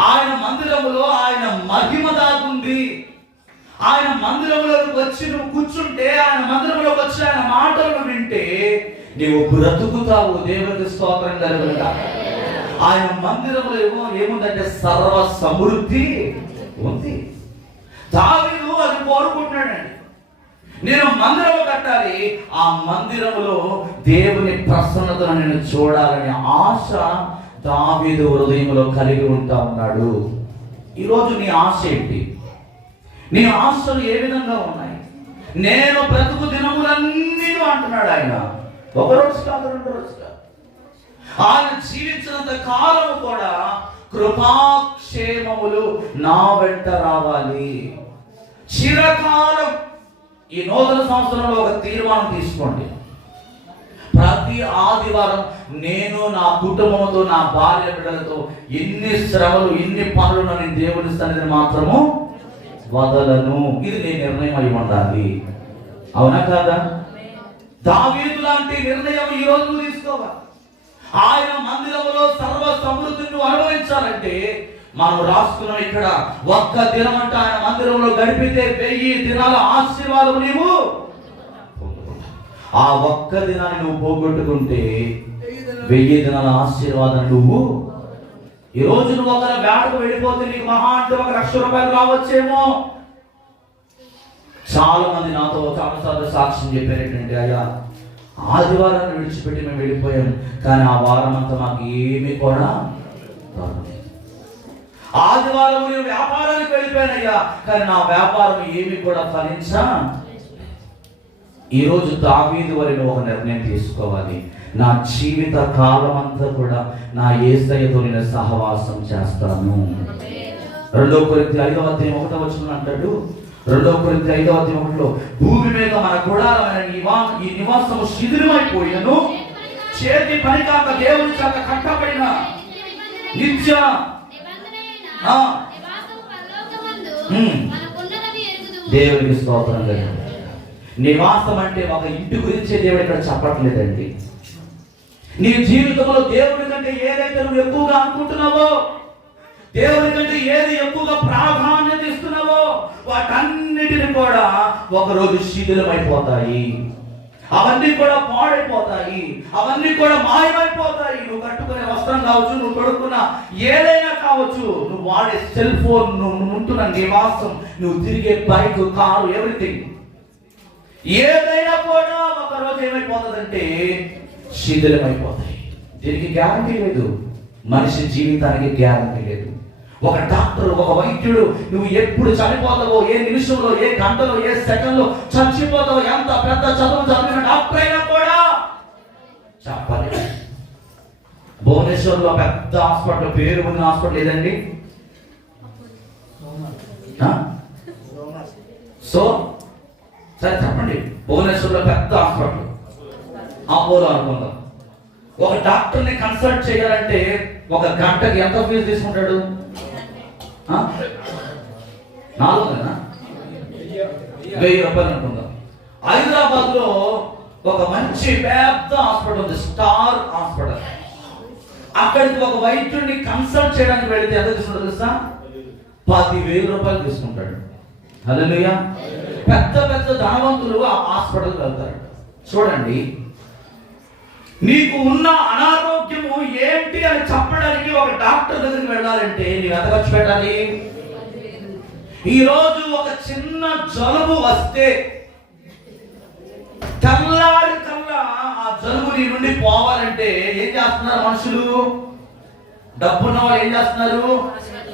ఆయన మందిరములో ఆయన మహిమ దాగుంది. ఆయన మందిరంలోకి వచ్చి నువ్వు కూర్చుంటే, ఆయన మందిరంలోకి వచ్చి ఆయన మాటలు వింటే నీవు బ్రతుకుతావు. దేవునికి స్తోత్రం కలుగునుగాక. ఆయన మందిరంలో ఏముందంటే సర్వ సమృద్ధి ఉంది. దావీదు అది కోరుకుంటున్నాడండి. నేను మందిరం కట్టాలి, ఆ మందిరంలో దేవుని ప్రసన్నతను నేను చూడాలని ఆశ దావీదు హృదయంలో కలిగి ఉంటా ఉన్నాడు. ఈరోజు నీ ఆశ ఏంటి? నీ ఆశలు ఏ విధంగా ఉన్నాయి? నేను బ్రతుకు దినములన్నీ అంటున్నాడు ఆయన. ఒక రోజు కాదు, 2 రోజులు కాదు. ఆయన జీవించినంత కాలం కూడా కృపాక్షేమములు నా వెంట రావాలి. చిరకాలం. ఈ నూతన సంవత్సరంలో ఒక తీర్మానం తీసుకోండి. ప్రతి ఆదివారం నేను నా కుటుంబంతో, నా భార్య బిడ్డలతో ఎన్ని శ్రమలు, ఎన్ని పనులు నేను దేవుని సన్నిధిని మాత్రము వదలను. ఇది నీ నిర్ణయం అయి ఉండాలి. అవునా కాదా? దావీదు లాంటి నిర్ణయం ఈ రోజు తీసుకోవాలి. ఆయన మందిరంలో సర్వ సమృద్ధిని అనుభవించాలంటే మనం రాసుకున్నాం ఇక్కడ, ఒక్క దినం అంటే ఆయన మందిరంలో గడిపితే 1000 దినాల ఆశీర్వాదం నీవు. ఆ ఒక్క దినాన్ని నువ్వు పోగొట్టుకుంటే 1000 దినాల ఆశీర్వాదం నువ్వు. ఈ రోజు నువ్వు ఒక వేటకు వెళ్ళిపోతే నీకు మహా అంటే 1,00,000 రూపాయలు రావచ్చేమో. చాలా మంది నాతో చాలాసార్లు సాక్ష్యం చెప్పారు ఏంటంటే, అయ్యా ఆదివారాన్ని విడిచిపెట్టి మేము వెళ్ళిపోయాం, కానీ ఆ వారం అంతా మాకు ఏమీ కూడా రాలేదు. ఆదివారం నేను వ్యాపారానికి వెళ్ళిపోయానయ్యా, కానీ నా వ్యాపారం ఏమీ కూడా ఫలించా. ఈరోజు దావీదు వలె ఒక నిర్ణయం తీసుకోవాలి. నా జీవిత కాలం అంతా కూడా నా యేసయ్యతో నేను సహవాసం చేస్తాను. 2 కొరింథీ 5:1 అంటాడు. 2 కొరింథీ 5:1 భూమి మీద మన గుడారమైన ఈ నివాసము శిథిలమైపోయినను, చేతి పని కాక దేవుని చేత కట్టబడిన నిత్య దేవునికి స్తోత్రం. నివాసం అంటే ఒక ఇంటి గురించే దేవుడు ఇక్కడ చెప్పట్లేదండి. నీ జీవితంలో దేవుని కంటే ఏదైతే నువ్వు ఎక్కువగా అనుకుంటున్నావో, దేవుని కంటే ఏది ఎక్కువగా ప్రాధాన్యత ఇస్తున్నావో, వాటన్నిటిని కూడా ఒకరోజు శిథిలమైపోతాయి. అవన్నీ కూడా పాడైపోతాయి. అవన్నీ కూడా మాయమైపోతాయి. నువ్వు కట్టుకునే వస్త్రం కావచ్చు, నువ్వు కొడుకున్న ఏదైనా కావచ్చు, నువ్వు వాడే సెల్ ఫోన్, నువ్వు ఉంటున్న నివాసం, నువ్వు తిరిగే బైక్, కారు, ఎవ్రీథింగ్ ఏదైనా కూడా ఒకరోజు ఏమైపోతుందంటే శిథిలమైపోతాయి. దీనికి గ్యారంటీ లేదు. మనిషి జీవితానికి గ్యారంటీ లేదు. ఒక డాక్టర్, ఒక వైద్యుడు నువ్వు ఎప్పుడు చనిపోతావో, ఏ నిమిషంలో, ఏ గంటలో, ఏ సెకండ్లో చచ్చిపోతావో, ఎంత పెద్ద చదువు చదివిన డాక్టర్ అయినా కూడా చెప్పాలి. భువనేశ్వర్లో పెద్ద హాస్పిటల్, పేరు ఉన్న హాస్పిటల్ ఏదండి? సో సరే చెప్పండి. భువనేశ్వర్లో పెద్ద హాస్పిటల్, అపోలో అనుకుందాం. ఒక డాక్టర్ని కన్సల్ట్ చేయాలంటే 1 గంటకి ఎంత ఫీజు తీసుకుంటాడు? 1000 రూపాయలు అనుకుందాం. హైదరాబాద్ లో ఒక మంచి పెద్ద హాస్పిటల్ ఉంది, స్టార్ హాస్పిటల్. అక్కడికి ఒక వైద్యుడిని కన్సల్ట్ చేయడానికి వెళితే ఎంత తీసుకుంటాడు తెలుసా? 10,000 రూపాయలు తీసుకుంటాడు. హల్లెలూయా. పెద్ద పెద్ద ధనవంతులు ఆ హాస్పిటల్కి వెళ్తారు. చూడండి, నీకు ఉన్న అనారోగ్యము ఏంటి అని చెప్పడానికి ఒక డాక్టర్ దగ్గరికి వెళ్ళాలంటే నీవు ఎంత ఖర్చు పెట్టాలి? ఈరోజు ఒక చిన్న జలుబు వస్తే తెల్లారి కల్లా ఆ జలుబు నీ నుండి పోవాలంటే ఏం చేస్తున్నారు మనుషులు? డబ్బున్న వాళ్ళు ఏం చేస్తున్నారు?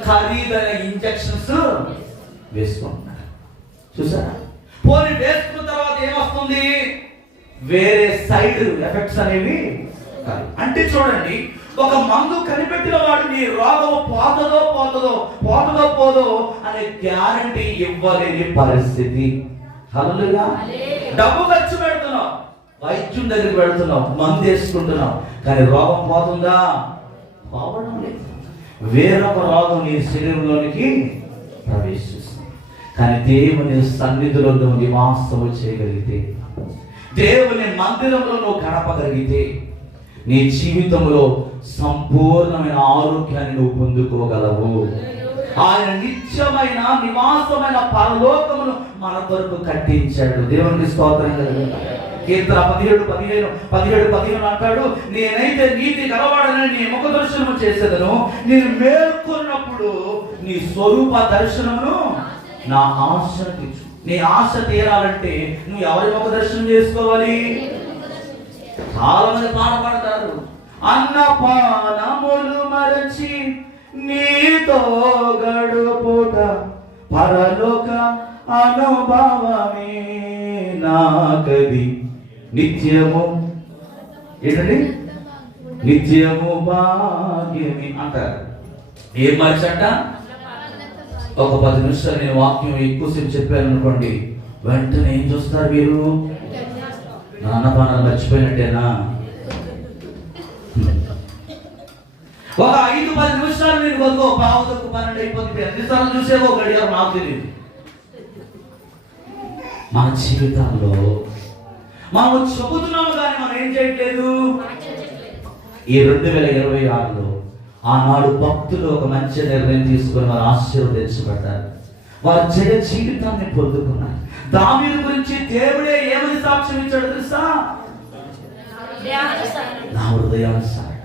ఖరీదైన ఇంజెక్షన్స్ వేసుకుంటున్నారు. చూసారా? పోనీ వేసుకున్న తర్వాత ఏమొస్తుంది? వేరే సైడ్ ఎఫెక్ట్స్ అనేవి కాదు. అంటే చూడండి, ఒక మందు కనిపెట్టిన వాడు నీ రోగం పోదో అనే గ్యారంటీ ఇవ్వలేని పరిస్థితి. హల్లెలూయా. డబ్బు ఖర్చు పెడుతున్నావు, వైద్యుని దగ్గరికి వెళ్తున్నావు, మందు వేసుకుంటున్నావు, కానీ రోగం పోతుందా? పోవడం లేదు. వేరొక రోగం నీ శరీరంలోనికి ప్రవేశిస్తుంది. కానీ దేవుని సన్నిధిలో నువ్వు నివాసము చేయగలిగితే, దేవుని మందిరంలో నువ్వు గడపగలిగితే, నీ జీవితంలో సంపూర్ణమైన ఆరోగ్యాన్ని నువ్వు పొందుకోగలవు. ఆయన నిత్యమైన నివాసమైన పరలోకమును మన కొరకు కట్టించాడు. దేవునికి స్తోత్రం కలుగును. కీర్తన 17:15 అంటాడు, నేనైతే నీతి గలవాడని నీ ముఖ దర్శనము చేసేదను, నేను మేల్కొన్నప్పుడు నీ స్వరూప దర్శనమును నా ఆశను తీర్చు. నీ ఆశ తీరాలంటే నువ్వు ఎవరి ముఖ దర్శనం చేసుకోవాలి? చాలా మంది పాడతారు, అన్నపానములు మరచి నీతో గడుపుట పరలోక అనుభవమే నాకది నిత్యము. ఏంటండి? నిత్యము భాగ్యమే అంటారు. ఏం మరచట? ఒక 10 నిమిషాలు నేను వాక్యం ఎక్కువసేపు చెప్పాను అనుకోండి, వెంటనే ఏం చూస్తారు మీరు? అన్నపానాలు మర్చిపోయినట్టేనా? ఒక 5-10 నిమిషాలు నేను కొద్దిగా పావులకు 12 అయిపోతుంది. ఎన్నిసార్లు చూసేవో గడియారు నాకు తెలియదు. మన జీవితాల్లో మనం చెబుతున్నాము కానీ మనం ఏం చేయట్లేదు. ఈ 2026లో ఆనాడు భక్తులు ఒక మంచి నిర్ణయం తీసుకుని వారు ఆశీర్వదించబడ్డారు. వారు జయ జీవితాన్ని పొందుకున్నారు. దావీదు గురించి దేవుడే ఏమని సాక్ష్యం ఇచ్చాడు తెలుసా? నా హృదయానుసారం.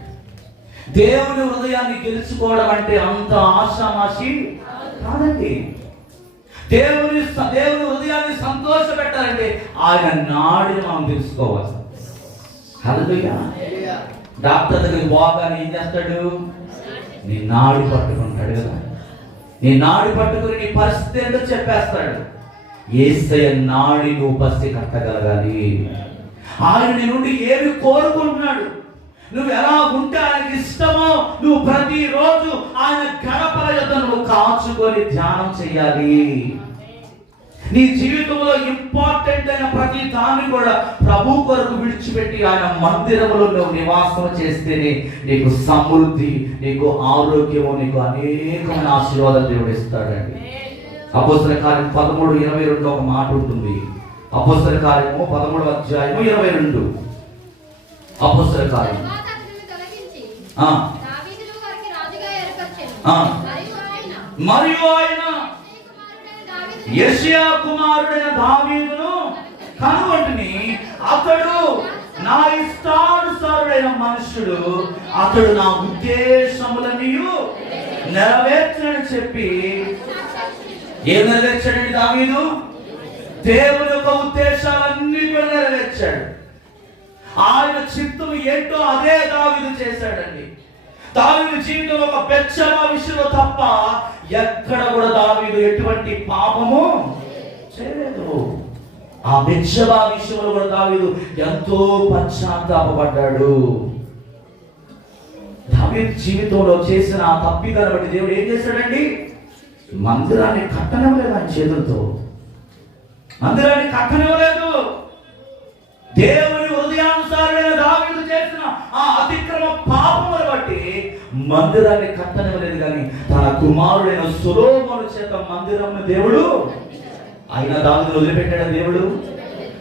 దేవుని హృదయాన్ని గెలుచుకోవడం అంటే అంత ఆషామాషి కాదండి. దేవుని హృదయాన్ని సంతోష పెట్టాలంటే ఆయన నాడిని మనం తెలుసుకోవాలి. హల్లెలూయా. డాక్టర్ దగ్గరికి పోగానే ఏం చేస్తాడు? నీ నాడి పట్టుకుంటాడు కదా. నీ నాడి పట్టుకుని నీ పరిస్థితి ఏంటో చెప్పేస్తాడు. యేసయ్య నాడి నువ్వు పసి కట్టగలగాలి. ఆయన నీ నుండి ఏమి కోరుకుంటున్నాడు, నువ్వు ఎలా ఉంటే ఆయనకి ఇష్టమో నువ్వు ప్రతిరోజు ఆయన గడపల యొద్ద నువ్వు కాచుకొని ధ్యానం చెయ్యాలి. నీ జీవితంలో ఇంపార్టెంట్ అయిన ప్రతి దాన్ని కూడా ప్రభు కొరకు విడిచిపెట్టి ఆయన మందిరంలో నువ్వు నివాసం చేస్తేనే నీకు సమృద్ధి, నీకు ఆరోగ్యము, నీకు అనేకమైన ఆశీర్వాదాలు దేవుడు ఇస్తాడండి. అపోస్తల కార్యం 13:22 ఒక మాట ఉంటుంది. అపోస్తల కార్యము 13:22. అపోస్తల కార్యం మరియు ఆయన యెషయా కుమారుడైన దావీదును కనుగొంటిని, అతడు నా ఇష్టానుసారుడైన మనుషుడు, అతడు నా ఉద్దేశములన్నీ నెరవేర్చని చెప్పి. ఏం నెరవేర్చాడండి దావీదు? దేవుని యొక్క ఉద్దేశాలన్నీ కూడా నెరవేర్చాడు. ఆయన చిత్తం ఏంటో అదే దావీదు చేశాడండి. దావీదు జీవితంలో ఒక బెత్షెబా విషయంలో తప్ప ఎక్కడ కూడా దావీదు ఎటువంటి పాపము చేయలేదు. ఆ బెత్షెబా విషయంలో కూడా దావీదు ఎంతో పశ్చాత్తాపపడ్డాడు. దావీదు జీవితంలో చేసిన ఆ తప్పిదాన్ని బట్టి దేవుడు ఏం చేశాడండి? మందిరాన్ని కట్టనివ్వలేదు. ఆయన చేతులతో మందిరాన్ని కట్టనివ్వలేదు. దేవుని హృదయానుసారమైన దావీదు చేసిన ఆ అతిక్రమ పాపమును బట్టి మందిరాన్ని కట్టనివ్వలేదు. కానీ తన కుమారుడైన సొలొమోను చేత మందిరంను దేవుడు ఆయన దావీదును వదిలిపెట్టాడు. దేవుడు,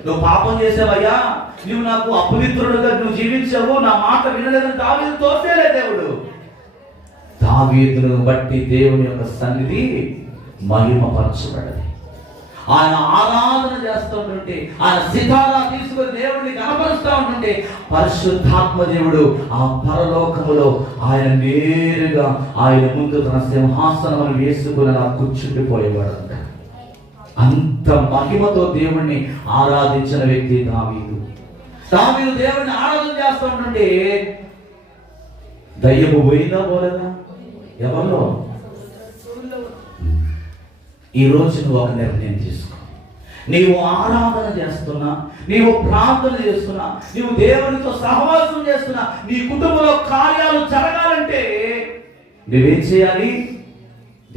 నువ్వు పాపం చేసావయ్యా, నువ్వు నాకు అపవిత్రుడుగా నువ్వు జీవించావు, నా మాట వినలేదని దావీదు తోసేలే దేవుడు. దావీదును బట్టి దేవుని యొక్క సన్నిధి మహిమపరచబడ్డది. ఆయన ఆరాధన చేస్తుంటే, ఆయన సితారా తీసుకుని దేవుడిని కనపరుస్తూ ఉంటుంటే పరిశుద్ధాత్మ దేవుడు ఆ పరలోకములో ఆయన నేరుగా ఆయన ముందు తన సింహాసనమును వేసుకుని అలా కూర్చుండిపోయేవాడు. అంత మహిమతో దేవుణ్ణి ఆరాధించిన వ్యక్తి దావీదు. దావీదు దేవుడిని ఆరాధన చేస్తూ ఉంటుంటే దయ్యము పోయిందా పోలేదా? ఎవరిలో? ఈరోజు నువ్వు ఒక నిర్ణయం తీసుకో. నీవు ఆరాధన చేస్తున్నా, నీవు ప్రార్థన చేస్తున్నా, నీవు దేవునితో సహవాసం చేస్తున్నా, నీ కుటుంబంలో కార్యాలు జరగాలంటే నువ్వేం చేయాలి?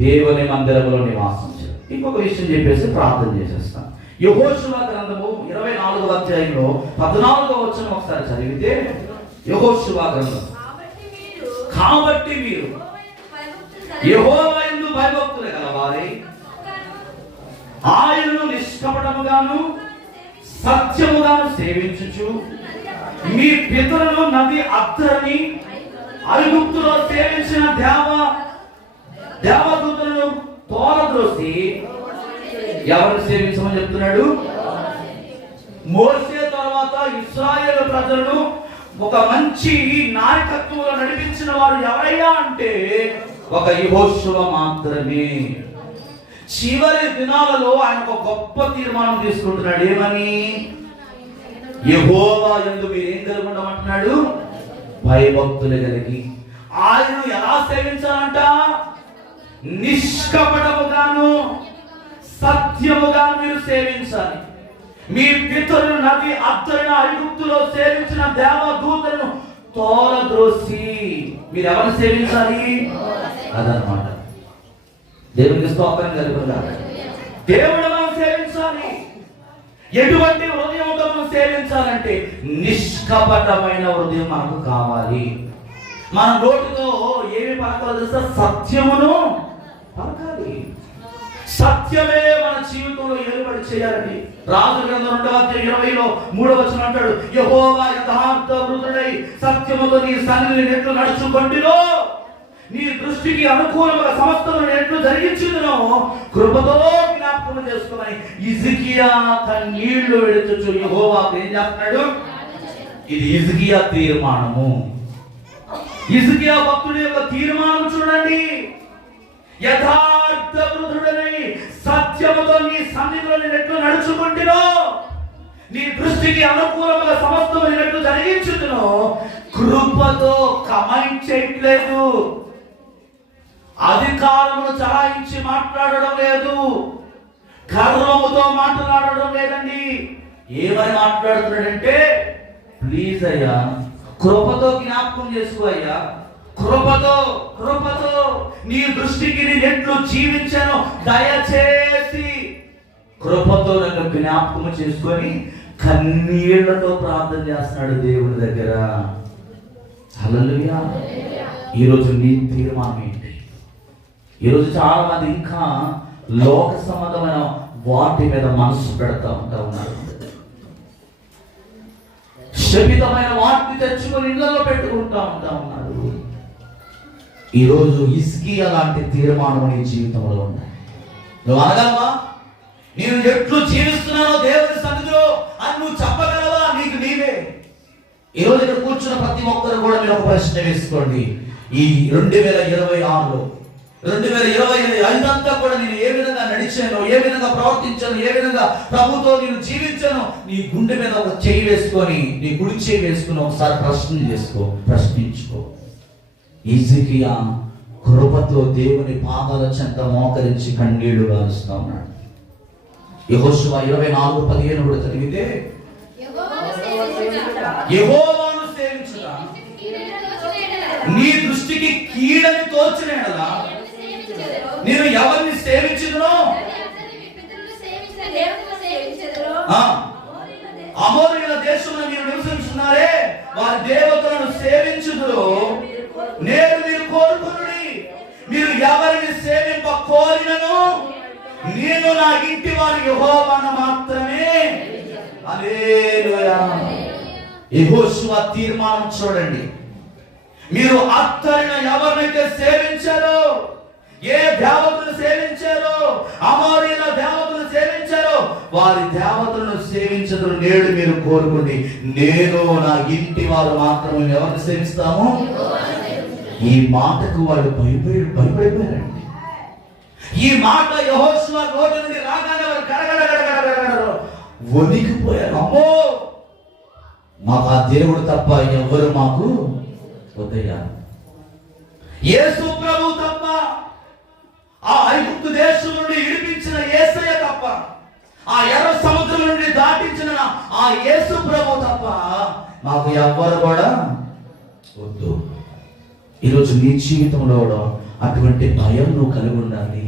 దేవుని మందిరంలో నివాసం చేయాలి. ఇంకొక విషయం చెప్పేసి ప్రార్థన చేసేస్తాం. యెహోషువ గ్రంథము 24వ అధ్యాయంలో 14వ వచనం ఒకసారి చదివితే, యెహోషువ గ్రంథం, కాబట్టి మీరు యెహోవా యందు భయభక్తులు గలవారై ఆయనను నిష్కపటముగాను సత్యముగాను సేవించుచు మీ పితరులు నది అద్దరిని ఐగుప్తులో సేవించిన దేవదూతలను తోలద్రోసి ఎవరిని సేవించమని చెప్తున్నాడు? మోసే తర్వాత ఇశ్రాయేలు ప్రజలను ఒక మంచి నాయకత్వంలో నడిపించిన వారు ఎవరయ్యా అంటే ఒక యెహోషువ మాత్రమే. చివరి దినాలలో ఆయన ఒక గొప్ప తీర్మానం తీసుకుంటున్నాడు. ఏమని? యెహోవా యందు మీరేం కలిగి ఉండమంటున్నాడు? భయభక్తులు కలిగి. ఆయన ఎలా సేవించాలంట? నిష్కపటముగాను సత్యముగాను మీరు సేవించాలి. మీ పితరులు నది అద్దరిన ఐగుప్తులో సేవించిన దేవదూతలను తోలద్రోసి మీరు ఎవరిని సేవించాలి? అదనమాట. దేవునికి స్తోత్రం కలుగుతుందా? దేవుడు మనం సేవించాలి. ఎటువంటి హృదయంతో మనం సేవించాలంటే నిష్కపటమైన హృదయం మనకు కావాలి. మన నోటితో ఏమి పలకాలో తెలుసా? సత్యమును పలకాలి. సత్యమే మన జీవితంలో ఏలుబడి చేయాలండి. రాజు గ్రంథం 2వ అధ్యాయం 20లో 3వ వచనం అంటాడు, యెహోవా యథార్థ హృదయుడై సత్యముతో నీ సన్నిధిని ఎట్లు నడుచుకొంటినో, నీ దృష్టికి అనుకూలముగా సమస్తమును ఎట్లు జరిగించుదునో కృపతో జ్ఞాపకం చేసుకోమని హిజ్కియా కన్నీళ్లు విడుచుచు యెహోవాకు ఏం చేస్తున్నాడు? ఇది హిజ్కియా తీర్మానము. హిజ్కియా భక్తుడి యొక్క తీర్మానం చూడండి. యథార్థ హృదయుడై సత్యముతో నీ సన్నిధిలో ఎట్లు నడుచుకుంటునో, నీ దృష్టికి అనుకూలముగా సమస్తమును ఎట్లు జరిగించుదునో కృపతో. కమెంట్ చేయట్లేదు, అధికారమును చలాయించి మాట్లాడడం లేదు, గర్వముతో మాట్లాడడం లేదండి. ఏమని మాట్లాడుతున్నాడంటే, ప్లీజ్ అయ్యా కృపతో జ్ఞాపకం చేసుకో అయ్యా, కృపతో కృపతో నీ దృష్టికి నేను ఎట్లు జీవించాను దయచేసి కృపతో నన్ను జ్ఞాపకం చేసుకొని కన్నీళ్లతో ప్రార్థన చేస్తున్నాడు దేవుని దగ్గర. హల్లెలూయా. ఈరోజు నీ తీర్మానం ఏంటి? ఈరోజు చాలా మంది ఇంకా లోక సంబంధమైన వాటి మీద మనసు పెడతా ఉన్నారు. శపితమైన వాటిని తెచ్చుకొని ఇళ్లలో పెట్టుకుంటా ఉన్నారు. ఈరోజు హిజ్కియా లాంటి తీర్మానం నీ జీవితంలో ఉన్నాయి. నువ్వు అనగలవా? నేను ఎట్లు జీవిస్తున్నానో దేవుని సన్నిధిలో అని నువ్వు చెప్పగలవా? నీకు నీవే. ఈరోజు ఇక్కడ కూర్చున్న ప్రతి ఒక్కరు కూడా మీరు ఒక ప్రశ్న వేసుకోండి. ఈ 2026లో 2025 అంతా కూడా నేను ఏ విధంగా నడిచాను, ఏ విధంగా ప్రవర్తించాను, ఏ విధంగా ప్రభుతో నేను జీవించాను, నీ గుండె మీద ఒక చేయి వేసుకొని, నీ కుడి చేయి వేసుకుని ఒకసారి ప్రశ్నించుకో. హిజ్కియా కృపతో దేవుని పాదాల చెంత మోకరించి కన్నీళ్లు గారుస్తా ఉన్నాడు. యెహోషువ 24:15 కూడా చదివితే, యెహోవాను సేవించుట నీ దృష్టికి కీడని తోచిన యెడల నేను ఎవరిని సేవించుదునో, అమోరీయుల దేశంలో మీరు నివసించున్నారే వారి దేవతలను సేవించుదురో నేను మీరు కోరుకునుడి. మీరు ఎవరిని సేవింప కోరినను నేను నా ఇంటి వారి యెహోవాను మాత్రమే. హల్లెలూయా. యెహోషువ తీర్మానం చూడండి. మీరు అత్తరిన ఎవరినైతే సేవించారో, ఏ దేవతను సేవించారో, అమోరీయుల దేవతను సేవించారో వారి దేవతలను సేవించదురు నేడు మీరు కోరుకోండి. నేను నా ఇంటి వారు మాత్రమే ఎవరిని సేవిస్తాము. ఈ మాటకు వాళ్ళు భయపడిపోయారండి. ఈ మాట యెహోషువ నోటి నుండి రాగానే వారు గడగడ వణికిపోయారు. అమ్మో, మాకు ఆ దేవుడు తప్ప ఎవరు మాకు వద్దయ్యా, యేసు ప్రభు తప్ప, ఆ ఐగుప్తు దేశం నుండి విడిపించిన యేసయ్య తప్ప, ఆ ఎర్ర సముద్రం నుండి దాటించిన ఆ యేసు ప్రభు తప్ప మాకు ఎవ్వరు కూడా వద్దు. ఈరోజు నీ జీవితంలో కూడా అటువంటి భయం నువ్వు కలిగి ఉండాలి.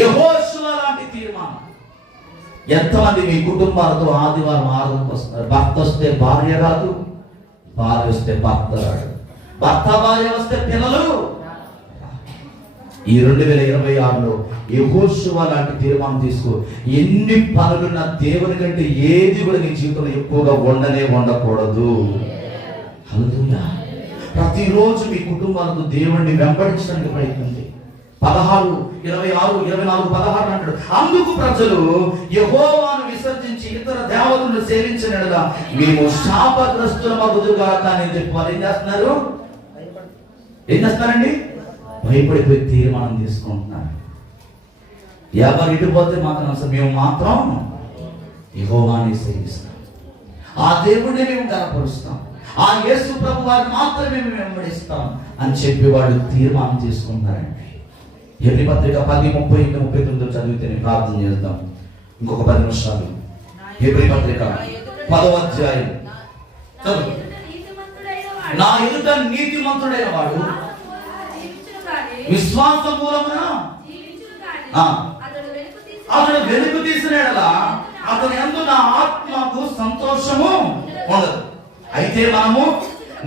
యెహోషువ లాంటి తీర్మానం. ఎంతమంది మీ కుటుంబాలతో ఆదివారం ఆరాధనకు వస్తున్నారు? భర్త వస్తే భార్య రాదు, భార్య వస్తే భర్త రాడు, భర్త భార్య వస్తే పిల్లలు. ఈ 2026లో యెహోషువ లాంటి తీర్మానం తీసుకో. ఎన్ని పనులున్న దేవుని కంటే ఏది కూడా నీ జీవితంలో ఎక్కువగా ఉండకూడదు. హల్లెలూయా. ప్రతిరోజు మీ కుటుంబాలతో దేవుణ్ణి వెంబడించడానికి ప్రయత్నించండి. 16, 26, 24, 16 అంటాడు, అందుకు ప్రజలు యెహోవాను విసర్జించి ఇతర దేవతలను సేవించినట్లుగా మేము శాపగ్రస్తులమగుదుగా కానీ చెప్పి వాళ్ళు ఏం చేస్తున్నారండి? భయపడిపోయి తీర్మానం తీసుకుంటున్నారు. ఎవరు ఇటుపోతే మాత్రం అసలు మేము మాత్రం యెహోవాని సేవిస్తాం, ఆ దేవుడిని మేము కనపరుస్తాం, ఆ యేసు ప్రభు వారిని మాత్రమే మేము వెంబడిస్తాం అని చెప్పి వాళ్ళు తీర్మానం చేసుకుంటారండి. హెబ్రీ పత్రిక 10:30-39 చదివితే నేను ప్రార్థన చేద్దాం. ఇంకొక 10 నిమిషాలు. హెబ్రీ పత్రిక 10వ అధ్యాయం చదువు. నా ఎదుట నీతిమంతుడైన వాడు విశ్వాస మూలమున అతడు వెలుగు తీసిన యెడల అతని యందు నా ఆత్మకు సంతోషము ఉండదు. అయితే మనము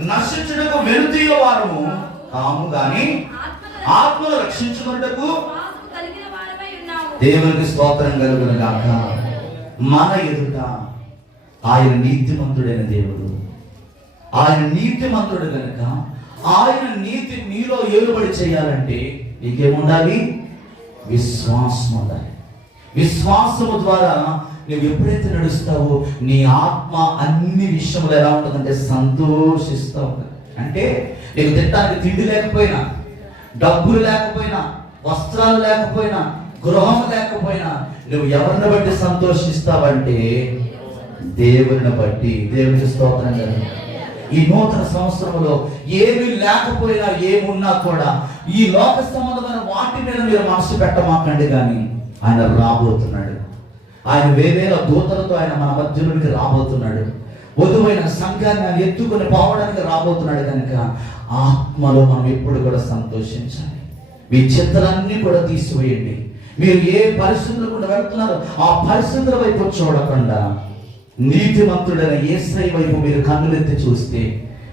నశించుటకు వెలుతీయ వారము కాము గాని ఆత్మను రక్షించుకున్నటకు దేవునికి స్తోత్రం కలుగును గాక. మన ఎదుట ఆయన నీతిమంతుడైన దేవుడు, ఆయన నీతిమంతుడు కనుక ఆయన నీతి నీలో ఏలుబడి చేయాలంటే నీకేముండాలి? విశ్వాసం ఉండాలి. విశ్వాసము ద్వారా నువ్వు ఎప్పుడైతే నడుస్తావో నీ ఆత్మ అన్ని విషయంలో ఎలా ఉంటుందంటే సంతోషిస్తూ ఉంటుంది. అంటే నీకు తినడానికి తిండి లేకపోయినా, డబ్బులు లేకపోయినా, వస్త్రాలు లేకపోయినా, గృహం లేకపోయినా నువ్వు ఎవరిని బట్టి సంతోషిస్తావంటే దేవుని బట్టి. దేవునికి స్తోత్రం కదా. ఈ నూతన సంవత్సరంలో ఏమీ లేకపోయినా ఏమున్నా కూడా ఈ లోక సంబంధమైన వాటి మీద మీరు మనసు పెట్టమాకండి. కానీ ఆయన రాబోతున్నాడు. ఆయన వేవేల దూతలతో ఆయన మన మధ్యలోనికి రాబోతున్నాడు. వధువైన సంఘాన్ని ఆయన ఎత్తుకొని పోవడానికి రాబోతున్నాడు. కనుక ఆత్మలో మనం ఎప్పుడు కూడా సంతోషించాలి. మీ చింతలన్నీ కూడా తీసివేయండి. మీరు ఏ పరిస్థితులు కూడా వెళ్తున్నారో ఆ పరిస్థితుల వైపు చూడకుండా నీతిమంతుడైన యేసయ్య వైపు మీరు కన్నులెత్తి చూస్తే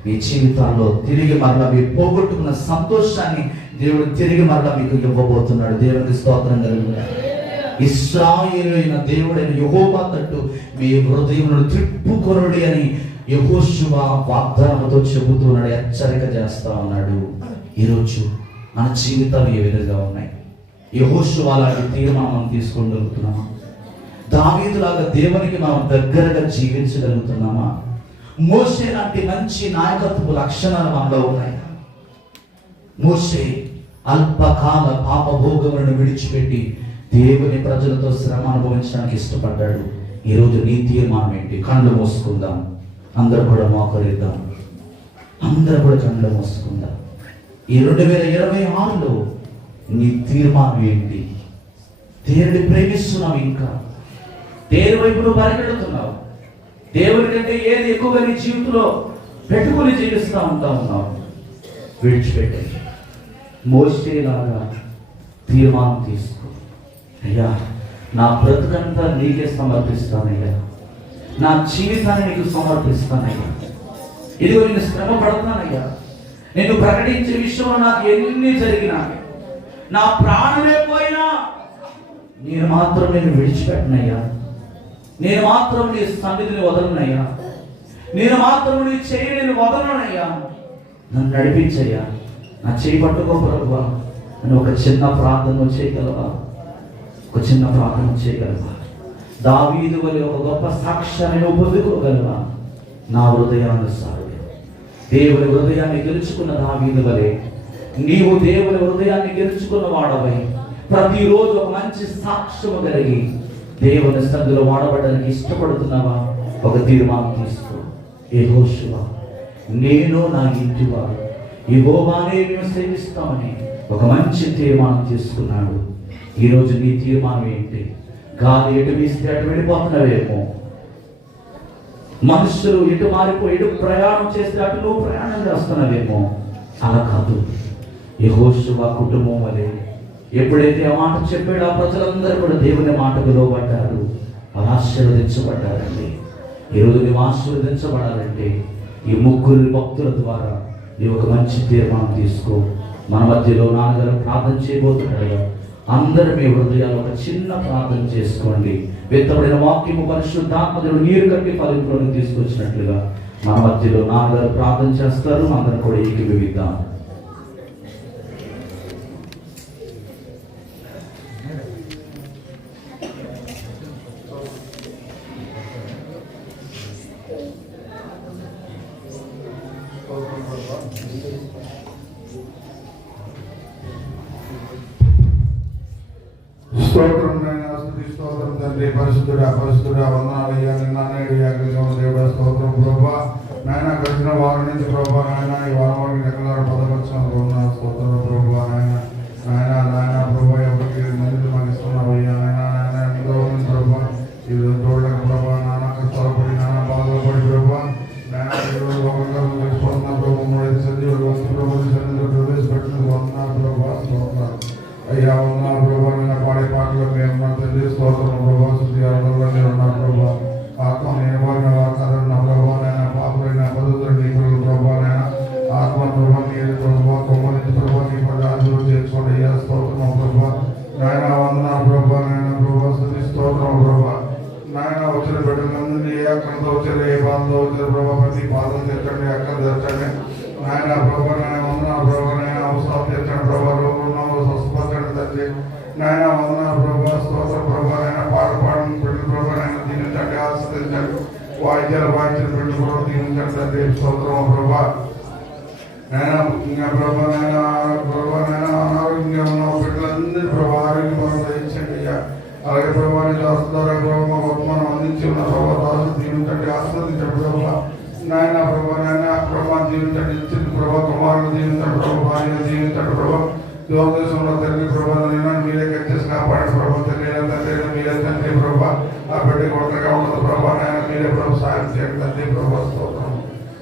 మీ జీవితాల్లో తిరిగి మరలా మీరు పోగొట్టుకున్న సంతోషాన్ని దేవుడు తిరిగి మరలా మీకు ఇవ్వబోతున్నాడు. దేవునికి స్తోత్రం కలుగును. ఇశ్రాయేలైన దేవుడైన యెహోవా తట్టు మీ హృదయమును తిప్పుకొనుడి అని యెహోషువ వాగ్దానంతో చెబుతున్నాడు, హెచ్చరిక చేస్తా ఉన్నాడు. ఈరోజు మన జీవితాలు ఏ విధంగా ఉన్నాయి? యెహోషువ లాంటి తీర్మానం తీసుకోగలుగుతున్నామా? దావీదులాగా దేవునికి మనం దగ్గరగా జీవించగలుగుతున్నామా? మోషే లాంటి మంచి నాయకత్వ లక్షణాలు మనలో ఉన్నాయి. మోషే అల్పకాల పాపభోగములను విడిచిపెట్టి దేవుని ప్రజలతో శ్రమ అనుభవించడానికి ఇష్టపడ్డాడు. ఈరోజు నీ తీర్మానం ఏంటి? కళ్ళు మూసుకుందాం, అందరూ కూడా మోకరిద్దాం, అందరూ కూడా కళ్ళు మూసుకుందాం. ఈ 2026లో నీ తీర్మానం ఏంటి? దేవుడిని ప్రేమిస్తున్నావు, ఇంకా దేవుని వైపు నువ్వు పరిగెడుతున్నావు, దేవుడి కంటే ఏది ఎక్కువగా నీ జీవితంలో పెట్టుకుని జీవిస్తూ ఉన్నావు. విడిచిపెట్టండి. మోసేలాగా తీర్మానం తీసుకో. అయ్యా, నా బ్రతుకంతా నీకే సమర్పిస్తానయ్యా, నా జీవితాన్ని నీకు సమర్పిస్తానయ్యా. ఇదిగో నేను శ్రమ పడతానయ్యా, నేను ప్రకటించే విషయంలో నాకు ఎన్ని జరిగినా, నా ప్రాణమే పోయినా నేను మాత్రం నేను విడిచిపెట్టనయ్యా, నేను మాత్రం నీ సన్నిధిని వదలనయ్యా, నేను మాత్రం నీ చేయి నేను వదలనయ్యా, నన్ను నడిపించయ్యా, నా చేయి పట్టుకో ప్రభువా అని ఒక చిన్న ప్రార్థన చేయగలవా? ఒక చిన్న ప్రార్థన చేయగలవా? దావీదు వలె ఒక గొప్ప సాక్ష్యాన్ని నువ్వు పొందుకోగలవా? నా హృదయానుసారుడు దేవుని హృదయాన్ని గెలుచుకున్న దావీదు వలె నీవు దేవుని హృదయాన్ని గెలుచుకున్న వాడవై ప్రతిరోజు ఒక మంచి సాక్ష్యము కలిగి దేవుని సన్నిధిలో వాడబడడానికి ఇష్టపడుతున్నావా? ఒక తీర్మానం తీసుకో. యెహోషువ, నేను నా ఇంటి వారు యెహోవానే మేము సేవిస్తామని ఒక మంచి తీర్మానం తీసుకున్నాడు. ఈరోజు నీ తీర్మానం ఏంటి? గాలి ఎటు వీస్తే అటు వెళ్ళిపోతున్నావేమో, మనుషులు ఇటు మారిపోయి ఇటు ప్రయాణం చేస్తే అటు నువ్వు ప్రయాణం చేస్తున్నావేమో. అలా కాదు. యెహోషువ కుటుంబం వలె ఎప్పుడైతే ఆ మాట చెప్పాడో ఆ ప్రజలందరూ కూడా దేవుని మాటకు లోబడ్డారు, ఆశీర్వదించబడ్డారండి. ఈరోజు నువ్వు ఆశీర్వదించబడాలంటే ఈ ముగ్గురు భక్తుల ద్వారా నీవు ఒక మంచి తీర్మానం తీసుకో. మన మధ్యలో నాన్నగారు ప్రార్థన చేయబోతున్నాడు. అందరూ మీ హృదయాలు ఒక చిన్న ప్రార్థన చేసుకోండి. వెత్తబడిన వాక్యము పరిశుద్ధాత్మ దేవుడు నీరు కట్టి ఫలింపులను తీసుకొచ్చినట్లుగా మన మధ్యలో నాన్నగారు ప్రార్థన చేస్తారు. అందరం కూడా ఏకీభవిద్దాం. స్తోత్రం నాయనా, స్తుతి స్తోత్రం తండ్రి. పరిశుద్ధుడా పరిశుద్ధుడా వందనాలయ్యా. నిన్న నేడు దేవుడా స్తోత్రం ప్రభా. నాయన గడిచిన వారం నుంచి ప్రభా నాయన ఈ వారం వరకు ఎక్కడ పదపక్షంలో ఉన్న స్తోత్రం ప్రభా. నాయన నాయన నాయన ప్రభా ఎవరికి మందులు మాకు ఇస్తున్నావయ్యా. నాయన నాయన ఎంతో ఉంది ప్రభా. ఈ తోడలకు ప్రభా నాన్న కష్టాలపడి నాన్న బాధపడి ప్రభా నాయన ఈరోజు ఒకరిగా తెలుసుకుంటున్నా ప్రభా. మూడైదు సజీవులు వచ్చి ప్రభు సన్నిధిలో ప్రవేశపెట్టిన వందనాలు ప్రభా. స్తోత్రాలు అయ్యా. వందనాలు ప్రభా. నేను పాడే పాటలు మేము తండ్రి స్తోత్రం ప్రభా. శుద్ధి ఆనందంలోనే ఉన్నా ప్రభా. ఆత్మ నేను వారిన వాతావరణ ప్రభా. నాయన పాపులైన పద్ధతులు నీకులు ప్రభా. నాయన ఆత్మ ప్రభా నీరు ప్రభా కొమ్మని ప్రభా నీ పదార్థులు చేసుకోండి అయ్యా. స్తోత్రం ప్రభా. నాయన వందనాలు ప్రభా. నాయన ప్రభా శుద్ధి స్తోత్రం ప్రభా. నాయన వచ్చిన బిడ్డలందరినీ ఏ అక్కడితో వచ్చారు, ఏ బాధతో వచ్చారు ప్రభా. ప్రతి బాధలు తెచ్చండి, అక్కడ తెచ్చండి నాయన ప్రభా. నాయన వందనాలు ప్రభా. నాయన అవసరాలు తెచ్చండి ప్రభా. రోగులు స్వస్థపరచండి తండ్రి. నాయన వందనాలు ప్రభా. స్తోత్ర ప్రభా. నాయన పాట పాడని బిడ్డలు ప్రభా నాయన దీనించండి, ఆశీర్వదించండి. వాయిద్యాలు వాయించిన బిడ్డలు కూడా దీనించండి తండ్రి. స్తోత్రం ప్రభా. నాయన ఇంకా ప్రభా నాయన ప్రభా నాయన అనారోగ్యంగా ఉన్న బిడ్డలందరూ ప్రభా ఆరోగ్యం దయించండి అయ్యా. అలాగే ప్రభా నీ దాసు ద్వారా ప్రభా వర్తమానం అందించి ఉన్న ప్రభా దాసు దీనించండి, ఆశీర్వదించండి ప్రభా. నాయన ప్రభా నాయన ప్రభా దీవించండి. ఇచ్చింది ప్రభా కుమారులు దీవించండి ప్రభా. భార్యను దీవించండి ప్రభా. దూరదేశంలో తండ్రి ప్రభా మీరే కట్టేసి కాపాడండి ప్రభా. తండ్రి తండ్రి మీరే తండ్రి ప్రభా. ఆ బిడ్డకి ఒంటరిగా ఉండదు ప్రభా. నాయన మీరే ప్రభు సాయం చేయండి తండ్రి ప్రభా. స్తోత్రం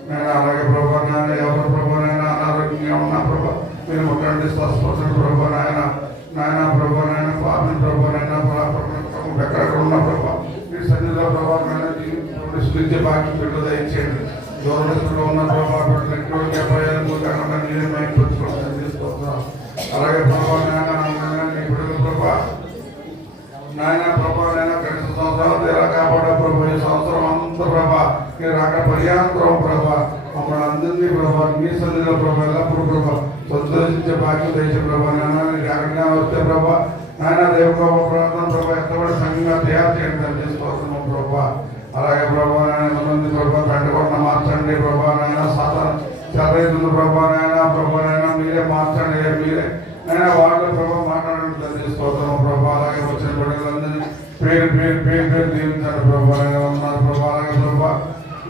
నాయన. అలాగే ప్రభా నాయన ఎవరు ప్రభా నాయన అనారోగ్యంగా ఉన్నా ప్రభా మీరు ముట్టండి, స్వస్థపరచండి ప్రభా. నాయన నాయన ప్రభా నాయన పాపని ప్రభా నాయన ఎక్కడ ఉన్న ప్రభా మీ సన్నిధిలో ప్రభా నాయన స్మృతి బాకీ బిడ్డలు దయచేయండి. దూరదేశంలో ఉన్న ప్రభా బిడ్డలు ఎటువంటి అపాయాలు కాకుండా మీరే మైపరుచుకోండి. స్తోత్రం. అలాగే ప్రభా నాయన నీ బిడ్డలు ప్రభా నాయన ప్రభా నాయన కనీస సంవత్సరాలు ఎలా కాపాడా ప్రభా. ఈ సంవత్సరం అంతా ప్రభా మీరు అక్కడ పర్యాంతరం ప్రభా మమ్మల్ని అందరినీ ప్రభా మీ సన్నిధిలో ప్రభా ఎల్లప్పుడు ప్రభా సంతోషించే బాధ్యత దయచే ప్రభా. నాయన నీకు అక్కడ వస్తే ప్రభా నాయన దేవబాబు ప్రార్థన ప్రభా ఎంతబడి సంఘంగా తయారు చేయండి తండ్రి. స్తోత్రం ప్రభా. అలాగే ప్రభా నాయన మంది ప్రభా పెంటకొండ మార్చండి ప్రభా. నాయన సాధారణ చర్యలు ప్రభా నాయన ప్రభా నాయన మీరే మార్చండి. మీరే నాయన వాళ్ళ ప్రభా మాట్లాడండి తండ్రి. స్తోత్రం ప్రభా. అలాగే వచ్చిన బిడ్డలందరినీ పేరు పేరు పేరు పేరు దీవించండి ప్రభా. నాయన ఉన్నారు ప్రభా. అలాగే ప్రభా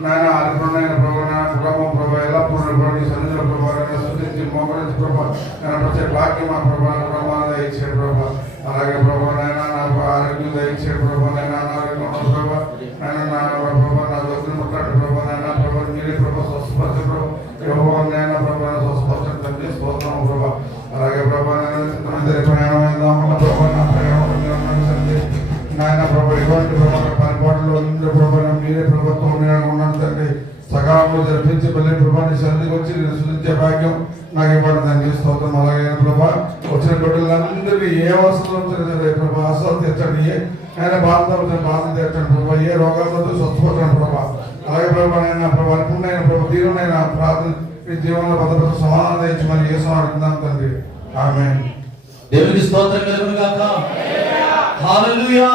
నాయన అర్పణైన ప్రభా నాయన కుటుంబం ప్రభా ఎల్లప్పుడు ప్రభా సన్నిధిలో ప్రభా నాయన సృష్టించి మోకరించి ప్రభా నేను వచ్చే భాగ్యం మా ప్రభా ప్రభావం దయచేయండి ప్రభా. అలాగే ప్రభా నాయన నాకు ఆరోగ్యం దయచేయండి ప్రభా. నాయన అనారోగ్యం ఉన్న ప్రభా నాయన నా ప్రభా నా దొరికిన ముట్టండి ప్రభా. నాయన ప్రభా మీరే ప్రభా స్వస్థపరచ ప్రభా. యెహోవా నాయన ప్రభా స్వస్థపరచండి తండ్రి. స్తోత్రం ప్రభా. అలాగే ప్రభా నాయన ప్రయాణం ప్రభా నా ప్రయాణం నాయన ప్రభా ఇటువంటి ప్రభా పరిపాటులో ప్రభా మీరే ప్రభుత్వం ఉన్నాను తండ్రి. సకాలంలో జరిపించి మళ్ళీ ప్రభాని సన్నిధికి వచ్చి నేను సృష్టించే భాగ్యం నాకు ఇవ్వండి తండ్రి. స్తోత్రం. అలాగే ప్రభా వచ్చిన బిడ్డలందరికీ ఏ అవసరం వచ్చిన ప్రభా ఆశలు తీర్చండి. ఆయన బాధ తీర్చండి ప్రభా. ఏ రోగాలతో స్వస్థపరచండి ప్రభా. అలాగే ప్రభా నైనా ప్రభా అర్పణైన ప్రభా తీరునైనా ప్రార్థన మీ జీవనంలో భద్రత సమాధానం తెచ్చి మరి ఏ సమాధానం తండ్రి. ఆమేన్. దేవునికి స్తోత్రం కలుగును గాక. హల్లెలూయా.